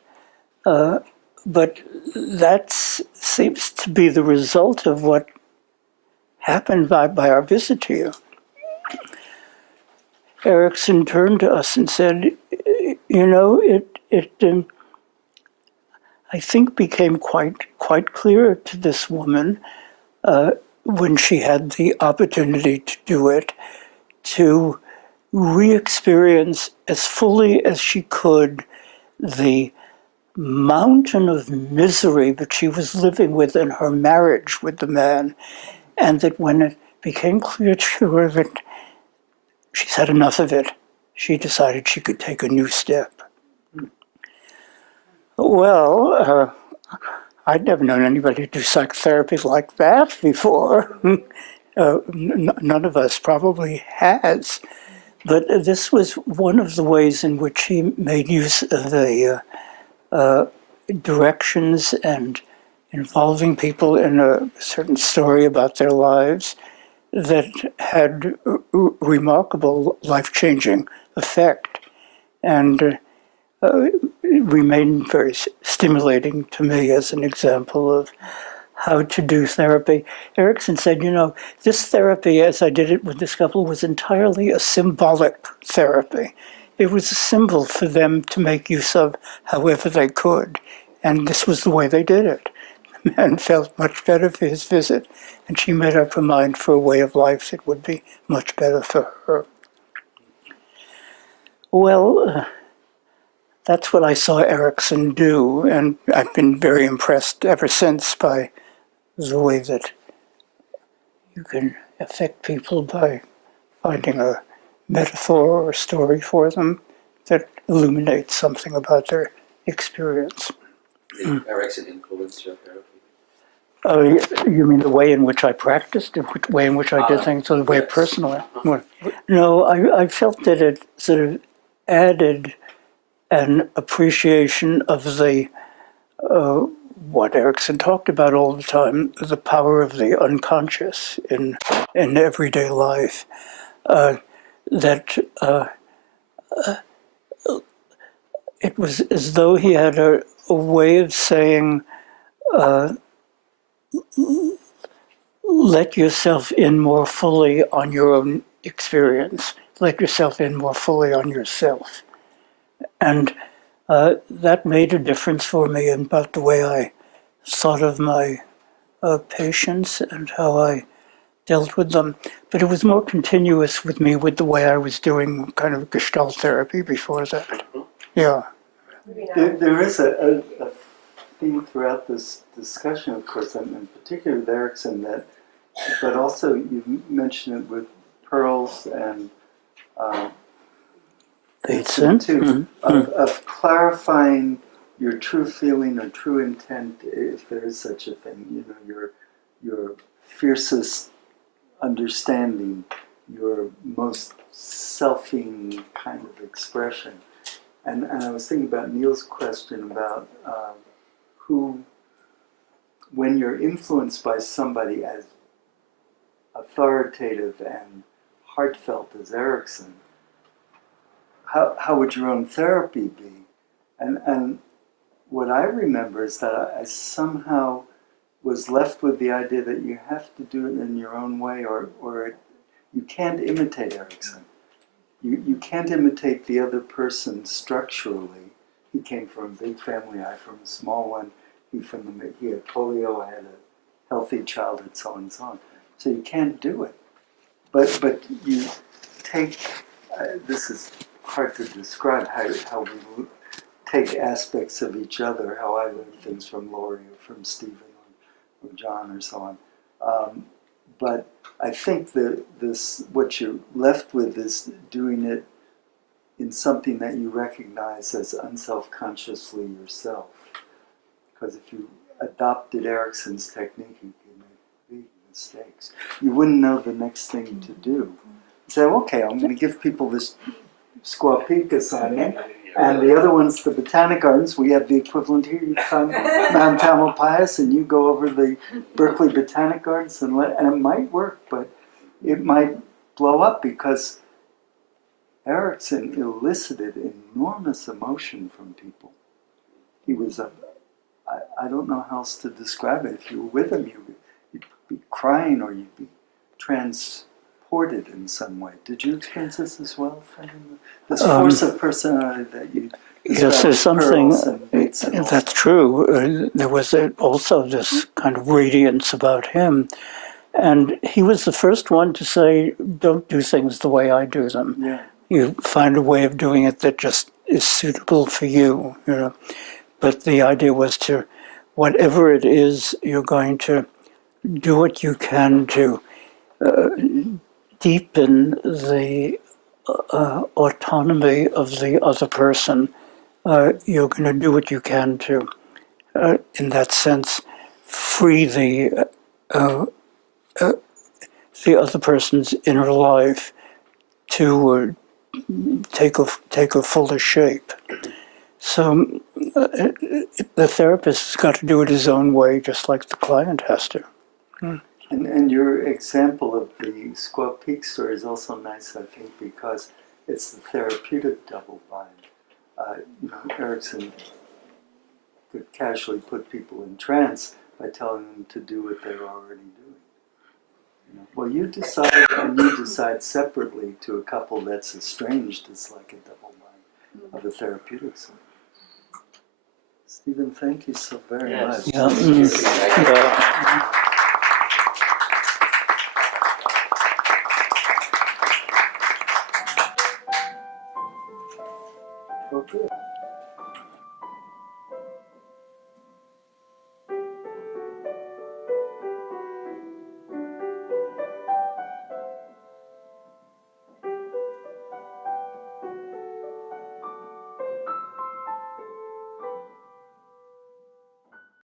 But that seems to be the result of what happened by our visit to you. Erickson turned to us and said, I think became quite clear to this woman when she had the opportunity to do it, to re-experience as fully as she could the mountain of misery that she was living with in her marriage with the man, and that when it became clear to her that she's had enough of it, she decided she could take a new step. Well, I'd never known anybody do psychotherapy like that before. None of us probably has. But this was one of the ways in which he made use of the directions and involving people in a certain story about their lives that had remarkable life-changing effect, and remained very stimulating to me as an example of how to do therapy. Erickson said, this therapy, as I did it with this couple, was entirely a symbolic therapy. It was a symbol for them to make use of however they could, and this was the way they did it. The man felt much better for his visit, and she made up her mind for a way of life that would be much better for her. Well, that's what I saw Erickson do, and I've been very impressed ever since by the way that you can affect people by finding a metaphor or a story for them that illuminates something about their experience. Did Erickson influence your therapy? You mean the way in which I practiced, the way in which I did things, or the way personally? No, I felt that it sort of added an appreciation of the what Erickson talked about all the time, the power of the unconscious in everyday life. That it was as though he had a way of saying, let yourself in more fully on your own experience. Let yourself in more fully on yourself. And that made a difference for me about the way I thought of my patients and how I dealt with them. But it was more continuous with me with the way I was doing kind of Gestalt therapy before that. Yeah. Maybe not. There is a theme throughout this discussion, of course, and particularly with Erickson, that, but also you mentioned it with Perls and Bateson too, of clarifying your true feeling or true intent, if there is such a thing. You know, your fiercest understanding, your most selfing kind of expression. And I was thinking about Neil's question about who, when you're influenced by somebody as authoritative and heartfelt as Erickson, how would your own therapy be? And what I remember is that I somehow was left with the idea that you have to do it in your own way, or you can't imitate Erickson. You can't imitate the other person structurally. He came from a big family, I from a small one. He had polio, I had a healthy childhood, so on and so on. So you can't do it. But you take, this is hard to describe how we take aspects of each other, how I learn things from Laurie or from Stephen or John or so on. But I think that what you're left with is doing it in something that you recognize as unself-consciously yourself. Because if you adopted Erickson's technique, you could make big mistakes. You wouldn't know the next thing to do. You say, okay, I'm going to give people this Squaw Peak assignment, and the other one's the Botanic Gardens. We have the equivalent here. You come Mount Tamalpais and you go over the Berkeley Botanic Gardens, and it might work, but it might blow up because Erickson elicited enormous emotion from people. He was I don't know how else to describe it. If you were with him, you'd be crying or you'd be transported in some way. Did you experience this as well, Ferdinand? This force of personality that you yes, there's something that's that's true. There was also this kind of radiance about him. And he was the first one to say, don't do things the way I do them. Yeah. You find a way of doing it that just is suitable for you, you know. But the idea was to, whatever it is, you're going to do what you can to deepen the autonomy of the other person. You're going to do what you can to, in that sense, free the other person's inner life to take a fuller shape. So the therapist has got to do it his own way, just like the client has to. And your example of the Squaw Peak story is also nice, I think, because it's the therapeutic double bind. Erickson could casually put people in trance by telling them to do what they're already doing. Well, you decide, and you decide separately to a couple that's estranged. It's like a double bind of a therapeutic sort. Stephen, thank you so very much. Yeah.